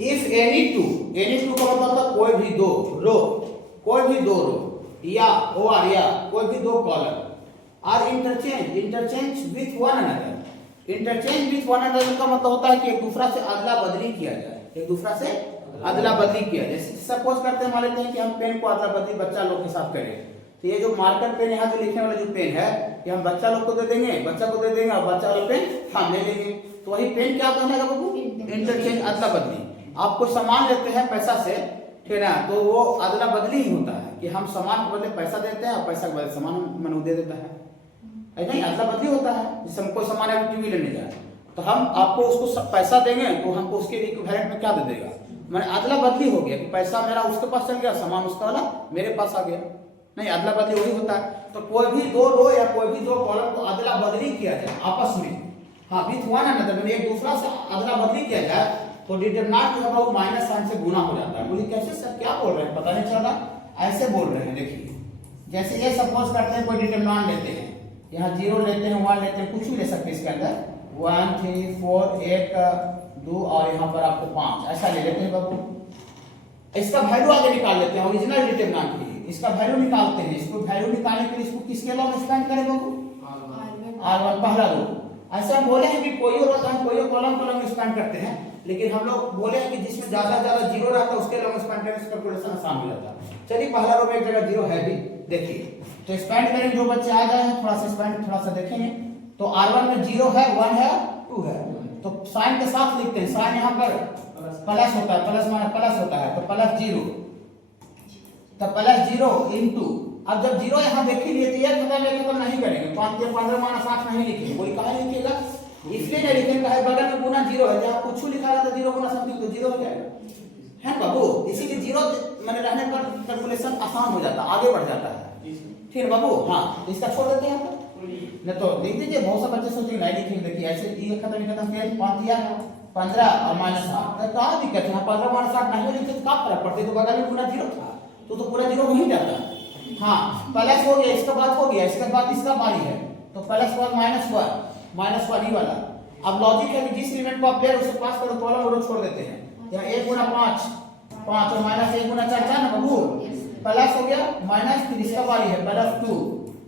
If any two का मतलब होता कोई भी दो रो या और या कोई भी दो column are interchange with one another. Interchange with one another का मतलब होता है कि एक दूसरा से अदला बदली किया जाए, एक दूसरा से अदला बदली किया जाए। सपोज करते हैं, मान लेते हैं कि हम पेन को अदला बदली बच्चा लोग के साथ करें, तो ये जो मार्कर पेन यहाँ जो लिखने वाला जो पेन है कि हम बच्चा लोग को दे देंगे, बच्चा को दे देंगे और बच्चा वाला पेन हम ले लेंगे, तो वही पेन क्या कहलाएगा बाबू? इंटरचेंज, अदला बदली। आप कोई सामान लेते हैं पैसा से, ठीक है, तो वो अदला बदली ही होता है कि हम सामान के बदले पैसा देते हैं और पैसा के बदले सामान मनु दे देता है, ऐसा ही अदला बदली होता है। जैसे हम कोई सामान है टीवी लेने जाए तो हम आपको उसको पैसा देंगे तो हमको उसके इक्विवेलेंट में क्या दे देगा? मैंने अदला बदली हो गया कि पैसा मेरा उसके पास चल गया, सामान उसका वाला मेरे पास आ गया। नहीं, अदला बदली वही होता है। तो कोई भी दो रो या कोई भी दो कॉलम को अदला बदली किया जाए आपस में, हाँ विथ वन अनदर, मतलब एक दूसरा से अदला बदली किया जाए, तो डिटरमिनेंट जो है वो माइनस साइन से गुना हो जाता है। बोलिए कैसे सर, क्या बोल रहे हैं, पता नहीं चल रहा? ऐसे बोल रहे हैं, देखिए जैसे ये सपोज करते हैं कोई डिटरमिनेंट लेते हैं, यहाँ 0 लेते हैं, 1 लेते हैं, कुछ भी ले सकते हैं इसके अंदर, 1 3 4 1 2 और यहाँ पर आपको 5 ऐसा ले लेते हैं बाबू। इसका वैल्यू आगे निकाल लेते हैं, ओरिजिनल डिटरमिनेंट के लिए इसका वैल्यू निकालते हैं। इसको वैल्यू निकालने के लिए इसको किसके लॉ में स्पेंड करें बाबू? R1 पहला रो। ऐसे हम बोले हैं कि कोई रो तो हम कोई कॉलम में स्पेंड करते हैं, लेकिन हम लोग बोले हैं कि जिसमें ज्यादा ज्यादा 0 रहता है उसके लॉ में स्पेंड करने से कैलकुलेशन आसान हो जाता है। चलिए पहला रो में एक जगह 0 है भी, देखिए तो स्पेंड करेंगे, जो बच्चे आ गए हैं थोड़ा सा स्पेंड थोड़ा सा देखेंगे। तो R1 में 0 है, 1 है, 2 है, तो साइन के साथ लिखते हैं। साइन यहाँ पर प्लस होता है, प्लस माइनस प्लस होता है, तो प्लस 0, तो प्लस 0 इनटू, अब जब 0 यहाँ देख लिए तो ये खत्म लेके तो नहीं करेंगे, 5 3 15 माइनस 8 नहीं लिखेंगे। कोई कहाँ लिखिएगा? इसलिए नहीं लिखेंगे है बगल में गुना 0 है, जब कुछ लिखा रहता है 0 गुना समथिंग तो 0 हो जाएगा, है बाबू। इसीलिए 0 मैंने रहने पर कैलकुलेशन आसान हो जाता है, आगे बढ़ जाता है, ठीक बाबू। हाँ, इसका छोड़ देते हैं आप, नहीं तो लिख दीजिए। बहुत से बच्चे सोचेंगे नहीं लिखेंगे, देखिए ऐसे ये खत्म नहीं खत्म फिर 5 दिया 15 और माइनस 8, तो क्या दिक्कत है? 15 माइनस 8 नहीं लिखे तो क्या फर्क पड़ता है? तो बगल में पूरा 0 था तो पूरा 0 नहीं जाता। हाँ, प्लस हो गया, इसका बाद हो गया, इसके बाद इसका बारी है, तो प्लस 1 माइनस 1 ही वाला। अब लॉजिक है कि जिस एलिमेंट को आप ले उसे पास करो, कॉलम और छोड़ देते हैं। यहाँ 1 गुना 5 5 और माइनस 1 गुना 4 4 ना बाबू, प्लस हो गया, माइनस फिर इसका बारी है प्लस 2,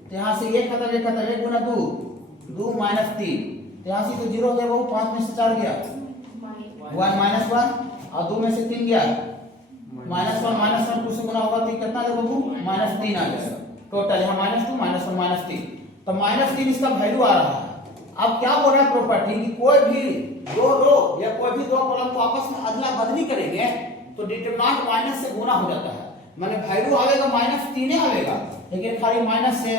तो यहाँ से 1 खत्म 1 गुना 2 2 माइनस 3, तो यहाँ से तो 0 हो गया बाबू, 5 में से 4 गया 1 माइनस 1 और 2 में से 3 गया माइनस 1 2 से गुना होगा तो कितना आ बाबू? माइनस 3 आ जाएगा टोटल। यहाँ माइनस 2 माइनस 1 माइनस 3, तो माइनस 3 इसका वैल्यू आ रहा है। अब क्या बोल रहा है प्रॉपर्टी कि कोई भी दो रो या कोई भी दो कॉलम को आपस में अदला बदली करेंगे तो डिटरमिनेंट माइनस से गुना हो जाता है। माने वैल्यू आएगा माइनस 3 आएगा, लेकिन खाली माइनस से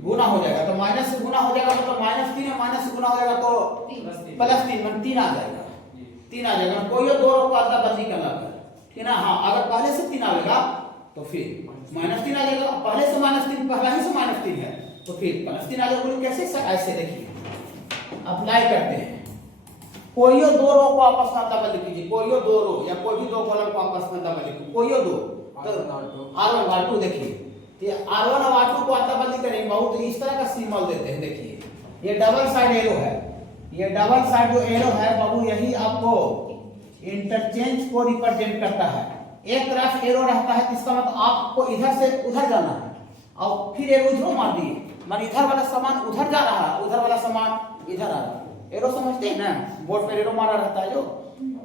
गुना हो जाएगा, तो माइनस से गुना हो जाएगा मतलब माइनस 3 है, माइनस से गुना हो जाएगा तो प्लस 3 मतलब 3 आ जाएगा, 3 आ जाएगा। कोई दो रो को अदला बदली करना है, ठीक ना। हाँ, अगर पहले से 3 आएगा तो फिर माइनस 3 आ जाएगा, पहले से माइनस 3 पहला ही से माइनस 3 है तो फिर प्लस 3 आ जाएगा। कैसे सर? ऐसे देखिए अप्लाई करते हैं। कोई दो रो को आपस में अदला बदली कीजिए, कोई दो रो या कोई भी दो कॉलम को आपस में अदला बदली कीजिए, कोई दो, तो R1 R2 देखिए, ये R1 और R2 को अदला बदली करेंगे बहुत, तो इस तरह का सिंबल देते हैं। देखिए ये डबल साइड एरो है, ये डबल साइड जो एरो है बाबू यही आपको इंटरचेंज को रिप्रेजेंट करता है। एक तरफ एरो रहता है, इसका मतलब आपको इधर से उधर जाना है और फिर एरो इधर मार दिए, मान इधर वाला सामान उधर जा रहा है, उधर वाला सामान इधर आ रहा है। एरो समझते हैं ना, बोर्ड पर एरो मारा रहता है जो,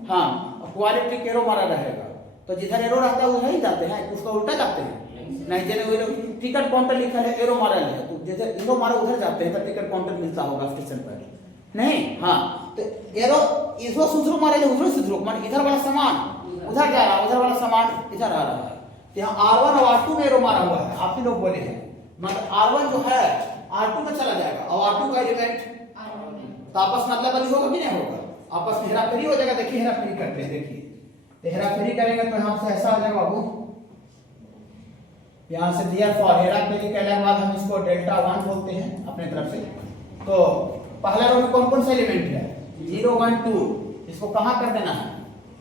हाँ क्वालिटी एरो मारा रहेगा, तो जिधर एरो रहता है उधर ही जाते हैं, उसको उल्टा जाते हैं नहीं। जैसे टिकट काउंटर लिखा है एरो मारा है, तो जैसे एरो मारा उधर जाते हैं तो टिकट काउंटर मिलता होगा स्टेशन पर, नहीं। हाँ, तो एरो इधर सुधरो मारे उधर सुधरो, मान इधर वाला सामान उधर जा रहा है, उधर वाला सामान इधर आ रहा है। यहाँ R1 और R2 में एरो मारा हुआ है, आप ही लोग बोले हैं, मतलब R1 जो है R2 में चला जाएगा और R2 का एलिमेंट तो आपस में अदला बदली होगा कि नहीं होगा? आपस में हेराफेरी हो जाएगा। देखिए हेराफेरी करते हैं, देखिए तो हेराफेरी करेंगे तो यहाँ से ऐसा आ जाएगा बाबू, यहाँ से दिया फॉर हेराफेरी करने के बाद हम इसको डेल्टा 1 बोलते हैं अपने तरफ से। तो पहला रो में कौन कौन सा एलिमेंट है? 0 1 2, इसको कहाँ कर देना है?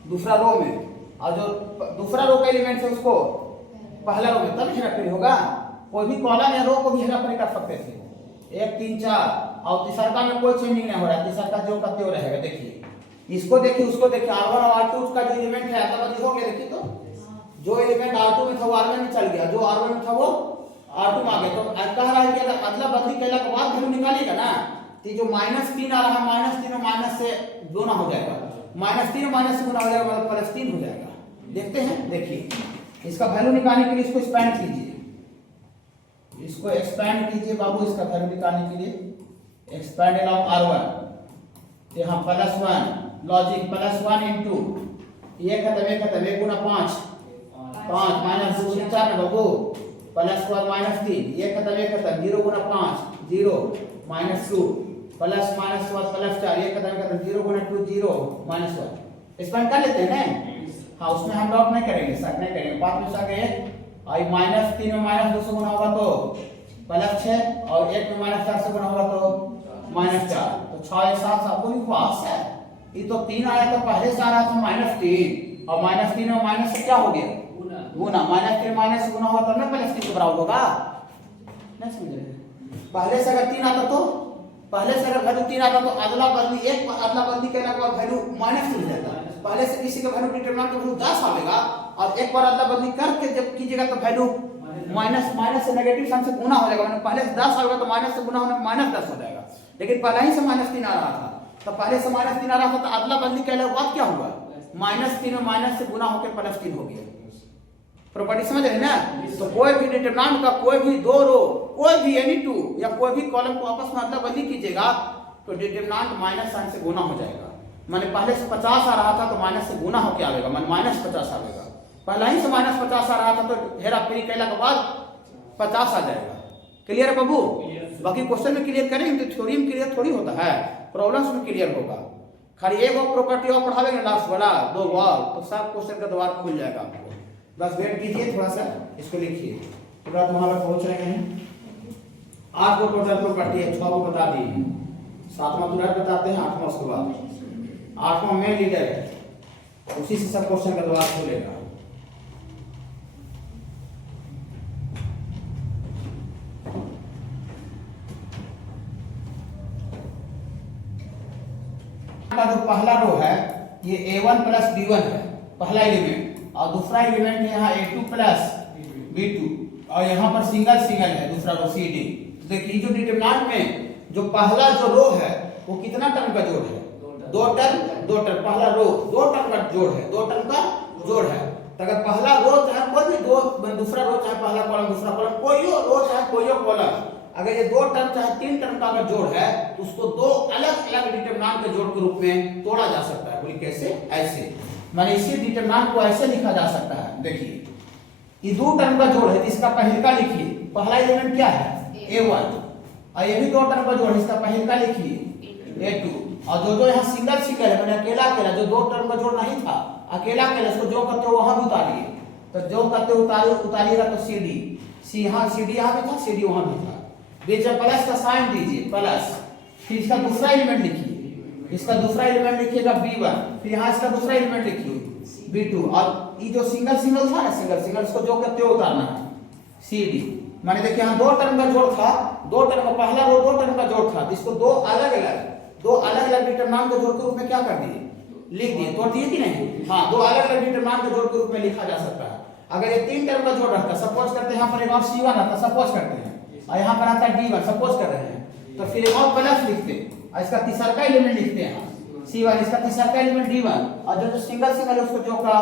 दूसरा रो में, और जो दूसरा रो का एलिमेंट है उसको पहला रो में, तब हेराफेरी होगा। कोई भी कॉलम या रो को भी हेराफेरी कर सकते थे, 1 3 4, और तीसरा में कोई चेंजिंग नहीं हो रहा है, तीसरा जो का त्यो रहेगा। देखिए इसको देखिए उसको देखिए, R1 और R2 का जो एलिमेंट है अदला बदली हो गया। देखिए तो जो एलिमेंट R2 में था वो R1 में चल गया, जो R1 में था वो R2 में आ गया। तो कह रहा है कि अगर अदला बदली कैला के बाद वैल्यू निकालेगा ना, तो जो -3 आ रहा है -3 और माइनस से गुना हो जाएगा, -3 और माइनस से गुना हो जाएगा, मतलब +3 हो जाएगा। देखते हैं, देखिए इसका वैल्यू निकालने के लिए इसको एक्सपेंड कीजिए, इसको एक्सपेंड कीजिए बाबू। इसका वैल्यू निकालने के लिए एक्सपेंड अलोंग R1, यहाँ +1 लॉजिक +1 इंटू ये खत्म 1 गुना 5 माइनस 2 4 ना बाबू, +1 -3 ये खत्म 0 गुना 5 0 -2 प्लस माइनस 4 ये खत्म 0 गुना 2 0 -1। एक्सपेंड कर लेते हैं ना। हाँ उसमें हम डॉट नहीं करेंगे, सर नहीं करेंगे, बाद में सर गए आई -3 में -2 से गुना होगा तो +6 और 1 में -4 से गुना होगा तो -4, तो 6 1 7 आपको पास है। ये तो 3 आया तो पहले से आ रहा था -3 और -3 और माइनस से क्या हो गया गुना, -3 माइनस से गुना होगा तब ना +3 के बराबर होगा। नहीं समझ रहे, पहले से अगर 3 आता तो पहले से अगर वैल्यू 3 आता तो अदला बदली एक अदला बदली करने के बाद वैल्यू -3 हो जाता है। पहले से किसी का वैल्यू डिटरमिनेंट का वैल्यू 10 आएगा और एक बार अदला बदली करके जब कीजिएगा तो वैल्यू माइनस से नेगेटिव साइन से गुना हो जाएगा, मतलब पहले से 10 आएगा तो माइनस से गुना होने -10 हो जाएगा। लेकिन पहले ही से -3 आ रहा था, तो पहले से -3 आ रहा था तो अदला बदली कहने के बाद क्या हुआ, -3 में माइनस से गुना होकर +3 हो गया। प्रॉपर्टी समझ रहे हैं ना। तो कोई भी डिटरमिनेंट का कोई भी दो रो, कोई भी एनी टू या कोई भी कॉलम को आपस में अदला बदली कीजिएगा तो डिटरमिनेंट माइनस साइन से गुना हो जाएगा। माने पहले से 50 आ रहा था तो माइनस से गुना होकर आएगा, माने -50 आएगा। पहले ही से -50 आ रहा था तो हेरा फेरी कैला के बाद 50 आ जाएगा। क्लियर है बाबू? बाकी क्वेश्चन में क्लियर करेंगे तो थ्योरी में क्लियर थोड़ी होता है, प्रॉब्लम्स में क्लियर होगा। खाली एक और प्रॉपर्टी और पढ़ावेंगे लास्ट वाला 2 बार तो सब क्वेश्चन का द्वार खुल जाएगा आपको। बस वेट कीजिए थोड़ा सा, इसको लिखिए पूरा वहां पर पहुंच रहे हैं। 8 को टोटल प्रॉपर्टी है, 6 को बता दी, 7वां तुरंत बताते हैं, 8वां उसके बाद। 8वां मेन लीडर है, उसी से सब क्वेश्चन का द्वार खुलेगा। जो पहला रो है ये A1 प्लस B1 है पहला एलिमेंट, और दूसरा एलिमेंट है यहाँ A2 प्लस B2, और यहाँ पर सिंगल है दूसरा रो CD। तो देखिए जो डिटरमिनेंट में जो पहला जो रो है वो कितना टर्म का जोड़ है, 2 टर्म। पहला रो 2 टर्म का जोड़ है, 2 टर्म का जोड़ है। तो अगर पहला रो चाहे कोई भी दो, दूसरा रो चाहे पहला कॉलम दूसरा कॉलम, कोई रो चाहे कोई कॉलम, अगर ये 2 टर्म चाहे 3 टर्म का अगर जोड़ है तो उसको 2 अलग अलग डिटरमिनेंट के जोड़ के रूप में तोड़ा जा सकता है। बोलिए कैसे? ऐसे, माने इसी डिटरमिनेंट को ऐसे लिखा जा सकता है। देखिए ये 2 टर्म का जोड़ है, इसका पहला लिखिए, पहला एलिमेंट क्या है A1, और ये भी 2 टर्म का जोड़ है, इसका पहला लिखिए A2, और जो यहाँ सिंगल है मैंने अकेला जो 2 टर्म का जोड़ नहीं था अकेला इसको जो करते हो वहां भी उतारिए, तो जो करते उतारिएगा तो CD यहाँ भी था, CD वहां भी था। बीच में प्लस का साइन दीजिए प्लस, फिर इसका दूसरा एलिमेंट लिखिए, इसका दूसरा एलिमेंट लिखिएगा B1, फिर यहाँ इसका दूसरा एलिमेंट लिखिए B2, और ये जो सिंगल था ना सिंगल इसको जो करते हो उतारना है CD। माने देखिए यहाँ 2 टर्म का जोड़ था, 2 टर्म का पहला रो 2 टर्म का जोड़ था, इसको 2 अलग अलग डिटरमिनेंट के जोड़ के रूप में क्या कर दिए, लिख दिए, तोड़ दिए कि नहीं? हाँ, 2 अलग अलग डिटरमिनेंट के जोड़ के रूप में लिखा जा सकता है। अगर ये 3 टर्म का जोड़ रहता, सपोज करते हैं यहाँ पर एक और C1 आता, सपोज करते हैं, और यहाँ पर आता है D1, सपोज कर रहे हैं, तो फिर एक और प्लस लिखते हैं और इसका तीसरा का एलिमेंट लिखते हैं C1, इसका तीसरा का एलिमेंट D1, और जो सिंगल है उसको जो का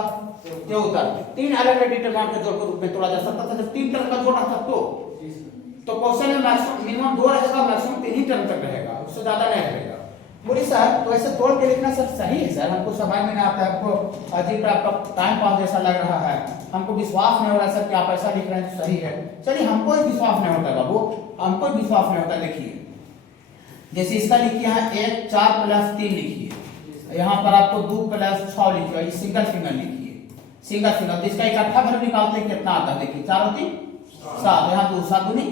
जो उतार 3 अलग अलग डिटरमिनेंट के जोड़ के रूप में तोड़ा जा सकता था। जब 3 टर्म का जोड़ रहता तो क्वेश्चन में मैक्सिमम मिनिमम 2 रहेगा, मैक्सिमम 3 ही टर्म तक रहेगा, उससे ज्यादा नहीं रहेगा। बोलिए सर तो ऐसे तोड़ के लिखना सर सही है? सर हमको समझ में नहीं आता है, आपको अजीब आपका टाइम पास जैसा लग रहा है, हमको विश्वास नहीं हो रहा सर कि आप ऐसा लिख रहे हैं तो सही है। चलिए हमको विश्वास नहीं होता बाबू, हमको विश्वास नहीं होता। देखिए जैसे इसका लिखिए यहाँ 1 4 प्लस 3 लिखिए, यहाँ पर आपको 2 प्लस 6 लिखिए, ये सिंगल लिखिए, सिंगल जिसका इकट्ठा वैल्यू निकालते हैं कितना आता है। देखिए 4 और 3 7, यहाँ 2 7 दूनी,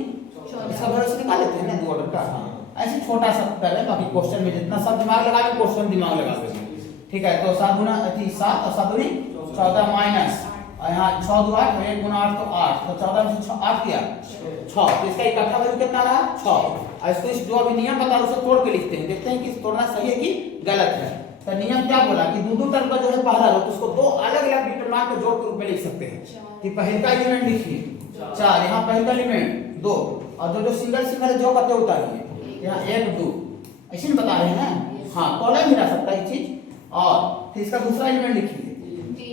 इसका वैल्यू निकाल लेते हैं ना 2 ऑर्डर का। हाँ ऐसे छोटा सा पहले, बाकी क्वेश्चन में जितना सब दिमाग लगा लो क्वेश्चन दिमाग लगा लो, ठीक है। तो 7 गुना 7 और 7 दूनी 14 माइनस, और यहाँ 6 2 8, 1 गुना 8 तो 8, तो 14 में से 8 किया 6, तो इसका इकट्ठा वैल्यू कितना रहा 6। और इसको जो अभी नियम बता रहा उसे तोड़ के लिखते हैं, देखते हैं कि तोड़ना सही है कि गलत है। तो नियम क्या बोला कि दो टर्म का जो है पहला रो तो उसको दो अलग अलग डिटरमिनेंट के जोड़ के रूप में लिख सकते हैं कि पहले का एलिमेंट लिखिए 4, यहाँ पहले का एलिमेंट 2 और जो सिंगल सिंगल जो करते उतारिए यहाँ 1 2 ऐसे ही बता रहे हैं ना। हाँ कॉलम भी रह सकता है ये चीज। और फिर इसका दूसरा एलिमेंट लिखिए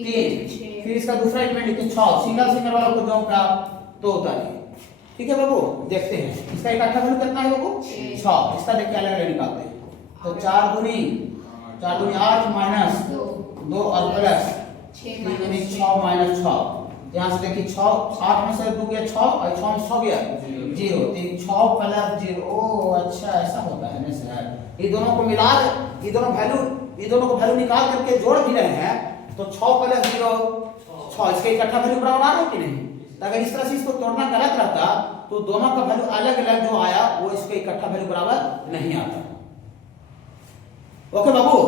3, फिर इसका दूसरा एलिमेंट लिखिए 6, सिंगल सिंगल वाला को जो का तो उतारिए। ठीक है बाबू, देखते हैं इसका इकट्ठा वैल्यू कितना है बाबू 6। इसका देखिए अलग अलग निकालते हैं तो 4 दूनी 8 माइनस 2 और प्लस 6 माइनस 6। यहाँ से देखिए 6 8 में से 2 गया 6 और 6 में 6 गया 0 तो 6 प्लस 0। ओ अच्छा ऐसा होता है ना सर। ये दोनों को मिला ये दोनों को वैल्यू निकाल करके जोड़ भी रहे हैं तो 6 प्लस 0 6 इसके इकट्ठा वैल्यू बराबर आ रहा है कि नहीं। तो अगर इस तरह से इसको तोड़ना गलत रहता तो दोनों का वैल्यू अलग अलग जो आया वो इसके इकट्ठा वैल्यू बराबर नहीं आता। ओके बाबू,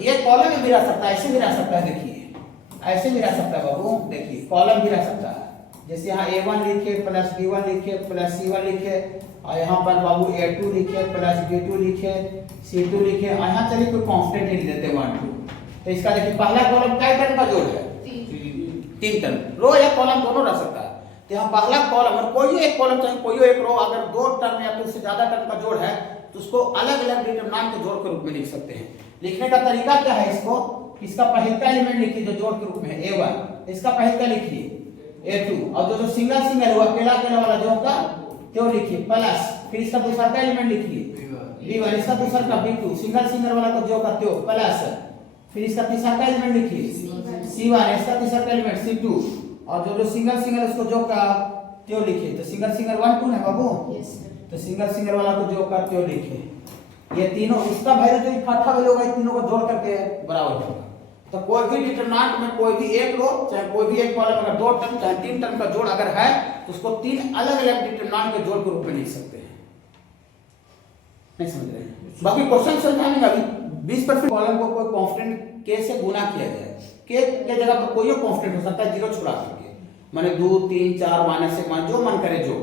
ये कॉलम में भी रह सकता है, ऐसे भी रह सकता है। देखिए ऐसे भी रह सकता है बाबू, देखिए कॉलम भी रह सकता है। जैसे यहाँ A1 लिखे प्लस B1 लिखे प्लस C1 लिखे और यहाँ पर बाबू A2 लिखे प्लस B2 लिखे C2 लिखे। यहाँ चलिए कोई कांस्टेंट ही देते 1 2। तो इसका देखिए पहला कॉलम क्या टर्म का जोड़ है 3 टर्म। रो या कॉलम दोनों रह सकता है। तो यहाँ पहला कॉलम और कोई एक कॉलम चाहे कोई एक रो अगर 2 टर्म या तो उससे ज्यादा टर्म का जोड़ है तो उसको अलग अलग डिटरमिनेंट के जोड़ के रूप में लिख सकते हैं। लिखने का तरीका क्या है इसको, इसका पहले का एलिमेंट लिखिए जो जोड़ के रूप में है A1, इसका पहले का लिखिए A2 और जो सिंगल सिंगल हुआ अकेला अकेला वाला जो होगा तो लिखिए प्लस, फिर इसका दूसरा का एलिमेंट लिखिए B1, इसका दूसरा का B2, सिंगल सिंगल वाला को जो करते हो प्लस, फिर इसका तीसरा का एलिमेंट लिखिए C1, इसका तीसरा का एलिमेंट C2 और जो सिंगल सिंगल उसको जो का त्यो लिखिए। तो सिंगल सिंगल 1 2 है बाबू, तो सिंगल सिंगल वाला को जो का त्यो लिखिए। ये तीनों इसका वैल्यू जो इकट्ठा वैल्यू होगा तीनों को जोड़ करके बराबर होगा। तो कोई भी डिटरमिनेंट में कोई भी एक रो चाहे कोई भी एक कॉलम अगर 2 टर्म चाहे 3 टर्म का जोड़ अगर है तो उसको 3 अलग अलग डिटरमिनेंट के जोड़ के रूप में लिख सकते हैं। नहीं समझ रहे हैं? बाकी क्वेश्चन समझाने का भी 20% कॉलम को कोई कांस्टेंट के से गुना किया जाए, के जगह पर कोई कांस्टेंट हो सकता है 0 छुड़ा करके, माने 2 3 4 माइनस 1 मान जो मन करे जो।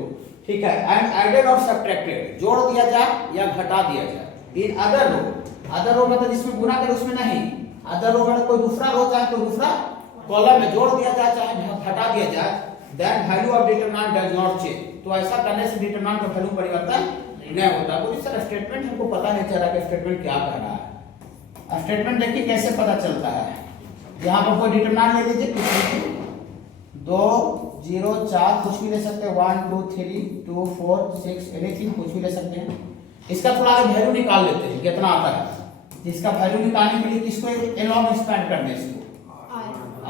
ठीक है, एंड एडेड और सब्ट्रैक्टेड जोड़ दिया जाए या घटा दिया जाए। इन अदर रो मतलब जिसमें गुना करे उसमें नहीं, अदर रो मतलब कोई दूसरा रो चाहे कोई दूसरा कॉलम में जोड़ दिया जाए चाहे घटा दिया जाए, that value of determinant does not change. तो ऐसा करने से डिटरमिनेंट का वैल्यू परिवर्तन नहीं होता। तो इस तरह स्टेटमेंट हमको पता नहीं चल रहा कि स्टेटमेंट क्या कह रहा है। स्टेटमेंट देखिए कैसे पता चलता है। यहाँ पर कोई डिटरमिनेंट ले लीजिए 2 0 4 कुछ भी ले सकते हैं, 1 2 3 2 4 6 एनीथिंग कुछ भी ले सकते हैं। इसका थोड़ा वैल्यू निकाल लेते हैं कितना आता है। इसका वैल्यू निकालने के लिए किसको एलोंग स्पैन कर दें, इसको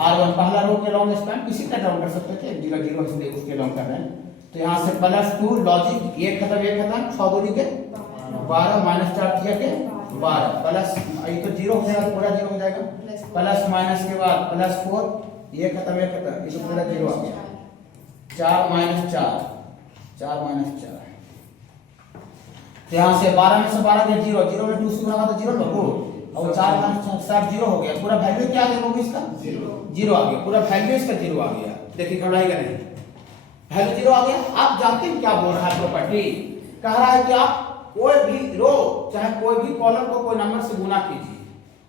R1 पहला रो के एलोंग स्पैन किसी का एलोंग कर सकते थे 0 0 से उसके एलोंग कर रहे हैं। तो यहाँ से +2 लॉजिक ये खत्म 6 दूनी के 12 माइनस 4 किया के 12 प्लस ये तो 0 हो जाएगा पूरा 0 हो जाएगा, प्लस माइनस के बाद +4 ये खत्म ये तो पूरा 0 आ गया। 4 माइनस 4 यहाँ से 12 में से 12 गया 0 0 में 2 से गुना तो 0 हो और 4 माइनस 4 0 हो गया। पूरा वैल्यू क्या आ गया वो इसका 0 आ गया, पूरा वैल्यू इसका 0 आ गया। देखिए घबराएगा नहीं, वैल्यू 0 आ गया। आप जानते हैं क्या बोल रहा है प्रॉपर्टी, कह रहा है कि आप कोई भी रो चाहे कोई भी कॉलम को कोई नंबर से गुना कीजिए।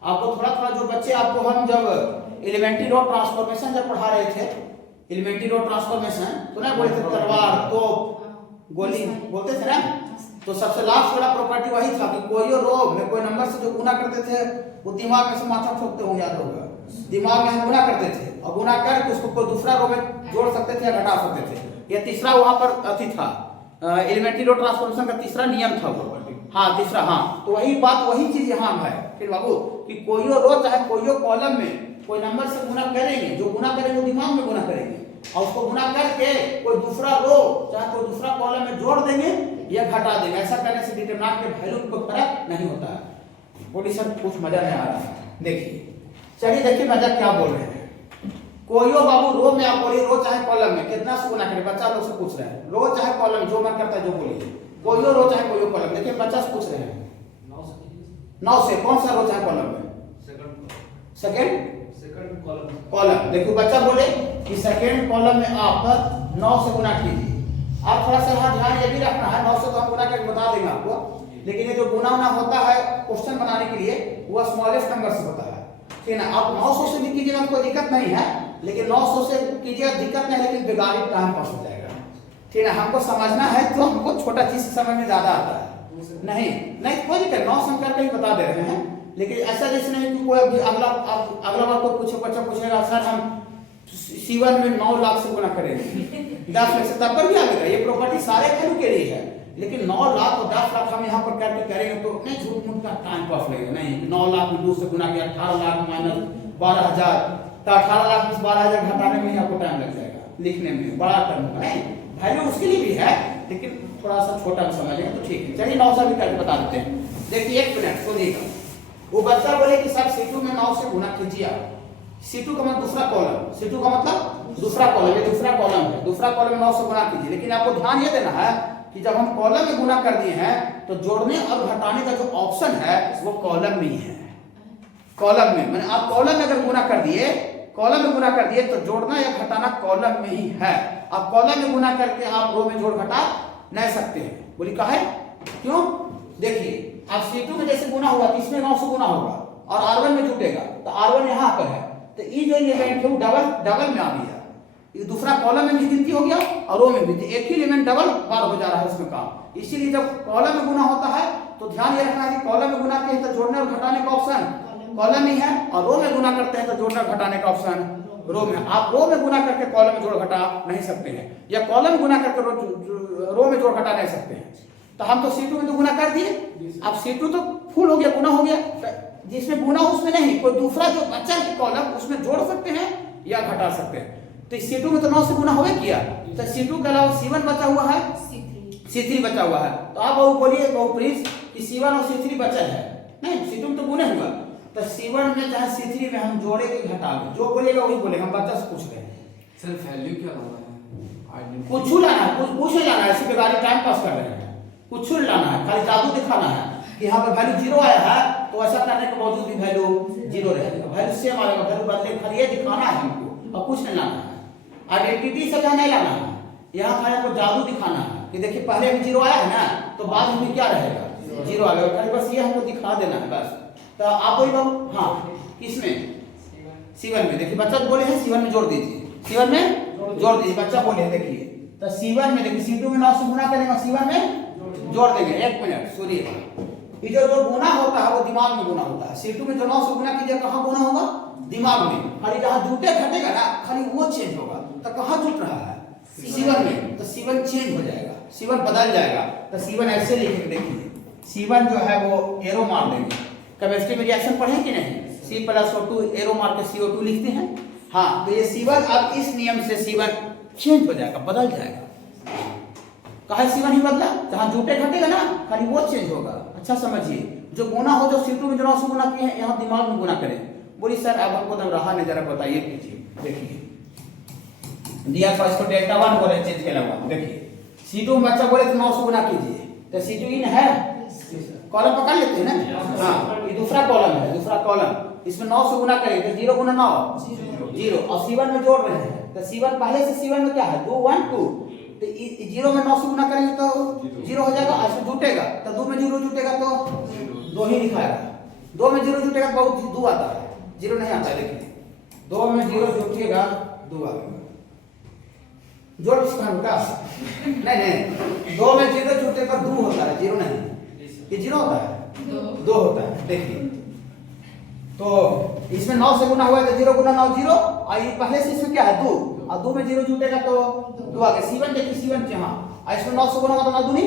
आपको थोड़ा थोड़ा जो बच्चे आपको हम जब एलिमेंट्री रो ट्रांसफॉर्मेशन जब पढ़ा रहे थे, एलिमेंट्री रो ट्रांसफॉर्मेशन तो ना बोलते थे तलवार तोप गोली बोलते थे ना, तो सबसे लास्ट वाला प्रॉपर्टी वही था कि कोई रो में कोई नंबर से जो गुना करते थे वो दिमाग में से माथा ठोकते हो, याद होगा दिमाग में हम गुना करते थे और गुना करके उसको कोई दूसरा रो में जोड़ सकते थे या घटा सकते थे। ये तीसरा वहां पर अति था एलिमेंट्री रो ट्रांसफॉर्मेशन का तीसरा नियम था वो। हाँ तीसरा, हाँ तो वही बात वही चीज यहाँ है फिर बाबू कि कोई रो चाहे कोई कॉलम में कोई नंबर से गुना करेंगे, जो गुना करेंगे वो दिमाग में गुना करेंगे और उसको गुना करके कोई दूसरा रो चाहे कोई दूसरा कॉलम में जोड़ देंगे या घटा देंगे। ऐसा करने से डिटरमिनेंट के वैल्यू को फर्क नहीं होता है। बोली सर कुछ मजा नहीं आ रहा है। देखिए चलिए देखिए मजा क्या बोल रहे हैं। कोई बाबू रो में आप बोलिए रो चाहे कॉलम में कितना से गुना करें, बच्चा लोग से पूछ रहे हैं रो चाहे कॉलम जो मन करता है जो बोलिए, कोई रो चाहे कोई कॉलम। देखिए बच्चा से पूछ रहे हैं 9 से कौन सा रो चाहे कॉलम में, सेकंड कॉलम। देखो बच्चा बोले कि सेकंड कॉलम में आप 9 से गुना कीजिए। आप थोड़ा सा यहाँ ध्यान ये भी रखना है, 9 से तो हम गुना करके बता देंगे आपको लेकिन ये जो गुना उना होता है क्वेश्चन बनाने के लिए वो स्मॉलेस्ट नंबर से होता है, ठीक है ना। आप 900 से भी कीजिएगा कोई दिक्कत नहीं है, लेकिन 900 से कीजिएगा दिक्कत नहीं, लेकिन बेगारी टाइम पास हो जाएगा, ठीक है ना। हमको समझना है तो हमको छोटा चीज समझ में ज्यादा आता है, नहीं कोई दिक्कत, 9 सम करके ही बता दे रहे हैं। लेकिन ऐसा जैसे नहीं कि कोई अभी अगला बार कोई बच्चा पूछेगा सर हम C1 में 9 लाख से गुना करेंगे 10 लाख से, तब पर भी आएगा। ये प्रॉपर्टी सारे वैल्यू के लिए है, लेकिन 9 लाख और 10 लाख हम यहाँ पर करके करेंगे तो नहीं, झूठ मूठ का टाइम पास लगेगा। नहीं, 9 लाख में 2 से गुना किया 18 लाख माइनस 12,000, तो 18 लाख में 12,000 घटाने में ही आपको टाइम लग जाएगा, लिखने में बड़ा टर्म होगा। नहीं, वैल्यू उसके लिए भी है, लेकिन थोड़ा सा छोटा समझेंगे तो ठीक है। चलिए 9 से भी करके बता देते हैं। देखिए 1 मिनट सुनिएगा। वो बच्चा बोले कि सर C2 में 9 से गुना कीजिए आप। C2 का मतलब दूसरा कॉलम, C2 का मतलब दूसरा कॉलम, ये दूसरा कॉलम है, दूसरा कॉलम में 9 से गुना कीजिए। लेकिन आपको ध्यान ये देना है कि जब हम कॉलम में गुना कर दिए हैं तो जोड़ने और घटाने का जो ऑप्शन है वो कॉलम में ही है। कॉलम में मैंने आप कॉलम में अगर गुना कर दिए, कॉलम में गुना कर दिए तो जोड़ना या घटाना कॉलम में ही है। आप कॉलम में गुना करके आप रो में जोड़ घटा नहीं सकते हैं। बोली कहा है क्यों? देखिए आप C2 में जैसे गुना हुआ तो इसमें 9 से गुना होगा और R1 में जुटेगा, तो R1 यहाँ पर है, तो ये जो एलिमेंट है वो डबल में आ गया। ये दूसरा कॉलम में भी गिनती हो गया और रो में भी, एक ही एलिमेंट डबल बार हो जा रहा है उसमें काम। इसीलिए जब कॉलम में गुना होता है तो ध्यान ये रखना है कि कॉलम में गुना किए तो जोड़ने और घटाने का ऑप्शन कॉलम में है, और रो में गुना करते हैं तो जोड़ने और घटाने का ऑप्शन रो में। आप रो में गुना करके कॉलम में जोड़ घटा नहीं सकते हैं, या कॉलम गुना करके रो में जोड़ घटा नहीं सकते हैं। तो हम तो C2 में तो गुना कर दिए, अब C2 तो फुल हो गया, गुना हो गया, जिसमें गुना उसमें नहीं, कोई दूसरा जो बचा है कॉलम उसमें जोड़ सकते हैं या घटा सकते हैं। तो C2 में तो 9 से गुना हो किया, तो C2 के अलावा C1 बचा हुआ है, C3 बचा हुआ है। तो आप वो बोलिए बहुपरीस कि C1 और C3 बचा है, नहीं C2 में तो गुना हुआ, तो C1 में चाहे C3 में हम जोड़े के घटा दें, जो बोलेगा वही बोलेगा। हम बच्चा से पूछ रहे हैं सर वैल्यू क्या लाना है? कुछ लाना है, कुछ नहीं लाना है, इसी बेकारी टाइम पास कर रहे हैं। कुछ नहीं लाना है, खाली जादू दिखाना है कि यहाँ पे वैल्यू 0 आया है तो ऐसा करने के बावजूद भी वैल्यू 0 रहेगा, वैल्यू सेम आएगा, वैल्यू बदले, खाली ये दिखाना है हमको और कुछ नहीं लाना है। आइडेंटिटी से नहीं लाना है, यहाँ खाली आपको जादू दिखाना है कि देखिए पहले भी 0 आया है ना, तो बाद में भी क्या रहेगा 0 आ गया, खाली बस ये हमको दिखा देना है बस। तो आप वही बाबू, हाँ किसमें C1 में, देखिए बच्चा बोले हैं C1 में जोड़ दीजिए, C1 में जोड़ दीजिए, बच्चा बोले हैं देखिए। तो C1 में देखिए C2 में 9 से गुना करेंगे, C1 में जोड़ देंगे। 1 मिनट सुनिए, ये जो गुना होता है वो दिमाग में गुना होता है। C2 में जो 9 से गुना कीजिए कहाँ गुना होगा? दिमाग में। खाली जहाँ जुटे घटेगा ना खाली वो चेंज होगा, तो कहाँ जुट रहा है? C1 में, तो C1 चेंज हो जाएगा, C1 बदल जाएगा। तो C1 ऐसे लिखेंगे, देखिए C1 जो है वो एरो मार देंगे। केमिस्ट्री में रिएक्शन पढ़े कि नहीं? C+O2 एरो मार के CO2 लिखते हैं। हाँ, तो ये C1 अब इस नियम से C1 चेंज हो जाएगा, बदल जाएगा। कहा C1 ही बदला, जहाँ जुटे घटेगा ना खाली वो चेंज होगा। अच्छा समझिए, जो गुना हो जो C2 में जो 9 से गुना किए हैं यहाँ दिमाग में गुना करें। बोली सर अब हमको तो रहा नहीं, जरा बताइए कीजिए। देखिए दिया था इसको डेल्टा 1 बोले चेंज के अलावा, देखिए C2 में बच्चा बोले तो 9 से गुना कीजिए, तो C2 इन है, कॉलम पकड़ लेते हैं ना। हाँ, ये दूसरा कॉलम है, दूसरा कॉलम, इसमें 9 से गुना करेंगे तो 0 गुना 9 0, और C1 में जोड़ रहे हैं तो C1 पहले से C1 में क्या है 2 1 2, तो 0 में 9 से गुना करेंगे तो 0 हो जाएगा, ऐसे जुटेगा तो 2 में 0 जुटेगा तो 2 ही लिखाएगा, 2 में 0 जुटेगा तो बहुत 2 आता है, 0 नहीं आता है। देखिए 2 में 0 जुटेगा 2 आएगा, जोड़ इसका का नहीं 2 में 0 जुटेगा 2 होता है, 0 नहीं, ये 0 होता है 2 होता है। देखिए तो इसमें 9 से गुना हुआ है तो 0 गुना 9 0, और ये पहले से इसमें क्या है 2, और 2 में 0 जुटेगा तो 2 आ गया। C1 देखिए C1 यहाँ, और इसमें 9 से गुना होगा तो 9 दूनी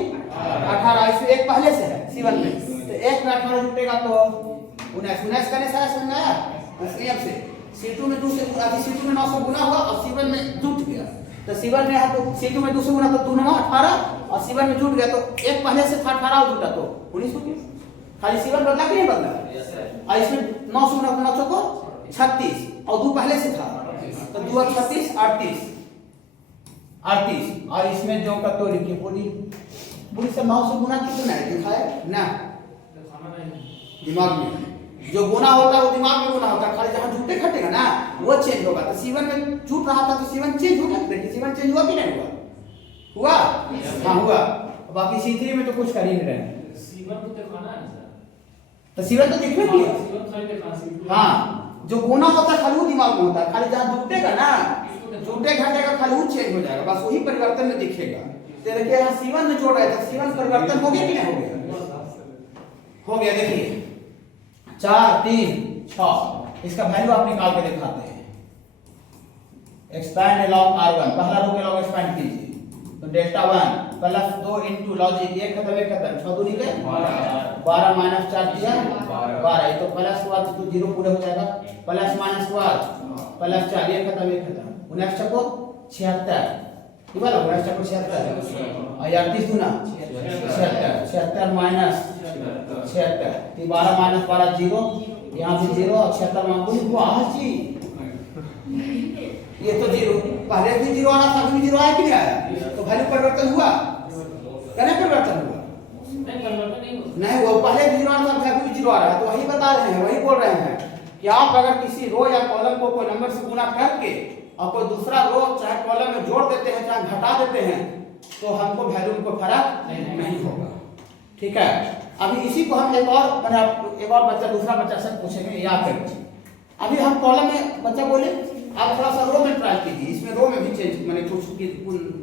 18, इसमें 1 पहले से है C1 में, तो 1 में 18 जुटेगा तो 19, 19 करने सारा समझ आया उस नियम से। C2 में 2 से C2 में 9 से गुना हुआ और C1 में जुट गया, तो C1 में है तो C2 में 2 से गुना तो 2 9 18, और C1 में जुट गया तो 1 पहले से था 18 जुटा तो 19 हो गया। खाली C1 बदला कि नहीं बदला? और इसमें 9 से गुना 9 को 36, और 2 पहले से था तो 2 और 36 38, और इसमें जो का तो लिखिए पूरी से 9 से गुना कितना है दिखाए ना, दिमाग में जो गुना होता है वो दिमाग में गुना होता है, खाली जहाँ जुटे घटेगा ना वो चेंज होगा। तो C1 में जुट रहा था तो C1 चेंज हो गया, देखिए C1 चेंज हुआ कि नहीं हुआ? हुआ? हाँ हुआ। बाकी C3 में तो कुछ कर ही नहीं रहे, C1 को दिखाना है सर। तो C1 तो दिखने की है। C1 खाली दिखाना C2। हाँ, जो गुना होता है खाली वो दिमाग में होता है, खाली जहाँ जुटेगा ना, जुटे घटेगा खाली वो चेंज हो जाएगा, बस वही परिवर्तन में दिखेगा। तो देखिए यहाँ C1 में जोड़ रहे थे, C1 परिवर्तन हो गया कि नहीं हो गया? हो गया। देखिए 4 3 6, इसका वैल्यू आप निकाल के दिखाते हैं। एक्सपैंड अलॉन्ग R1, पहला रो के अलॉन्ग एक्सपैंड कीजिए, तो डेल्टा 1 प्लस 2 इनटू लॉजिक, एक खत्म 6 दूनी के 12 माइनस 4 दिया 12, ये तो प्लस हुआ तो 0 पूरे हो जाएगा, प्लस माइनस हुआ प्लस 4, एक खत्म 19 चको 76, ठीक है ना, 19 चको 76 और 38 दूना 76 माइनस 76, 12 माइनस 12 0, यहाँ भी 0 और 76 मांगो को जी, ये तो 0 पहले भी 0 आ रहा था, अभी भी 0 आया कि नहीं आया? तो वैल्यू परिवर्तन हुआ, क्या नहीं परिवर्तन हुआ? नहीं परिवर्तन नहीं हुआ। नहीं, वो पहले भी 0 आ रहा था, अभी भी 0 आ रहा है। तो वही बता रहे हैं, वही बोल रहे हैं कि आप अगर किसी रो या कॉलम को कोई नंबर से गुना करके और कोई दूसरा रो चाहे कॉलम में जोड़ देते हैं चाहे घटा देते हैं, तो हमको वैल्यू को फर्क नहीं होगा। ठीक है, अभी इसी को हम एक और बच्चा दूसरा बच्चा से पूछेंगे, याद करेंगे। अभी हम कॉलम में बच्चा बोले, आप थोड़ा सा रो में ट्राई कीजिए, इसमें रो में भी चेंज मैंने कुछ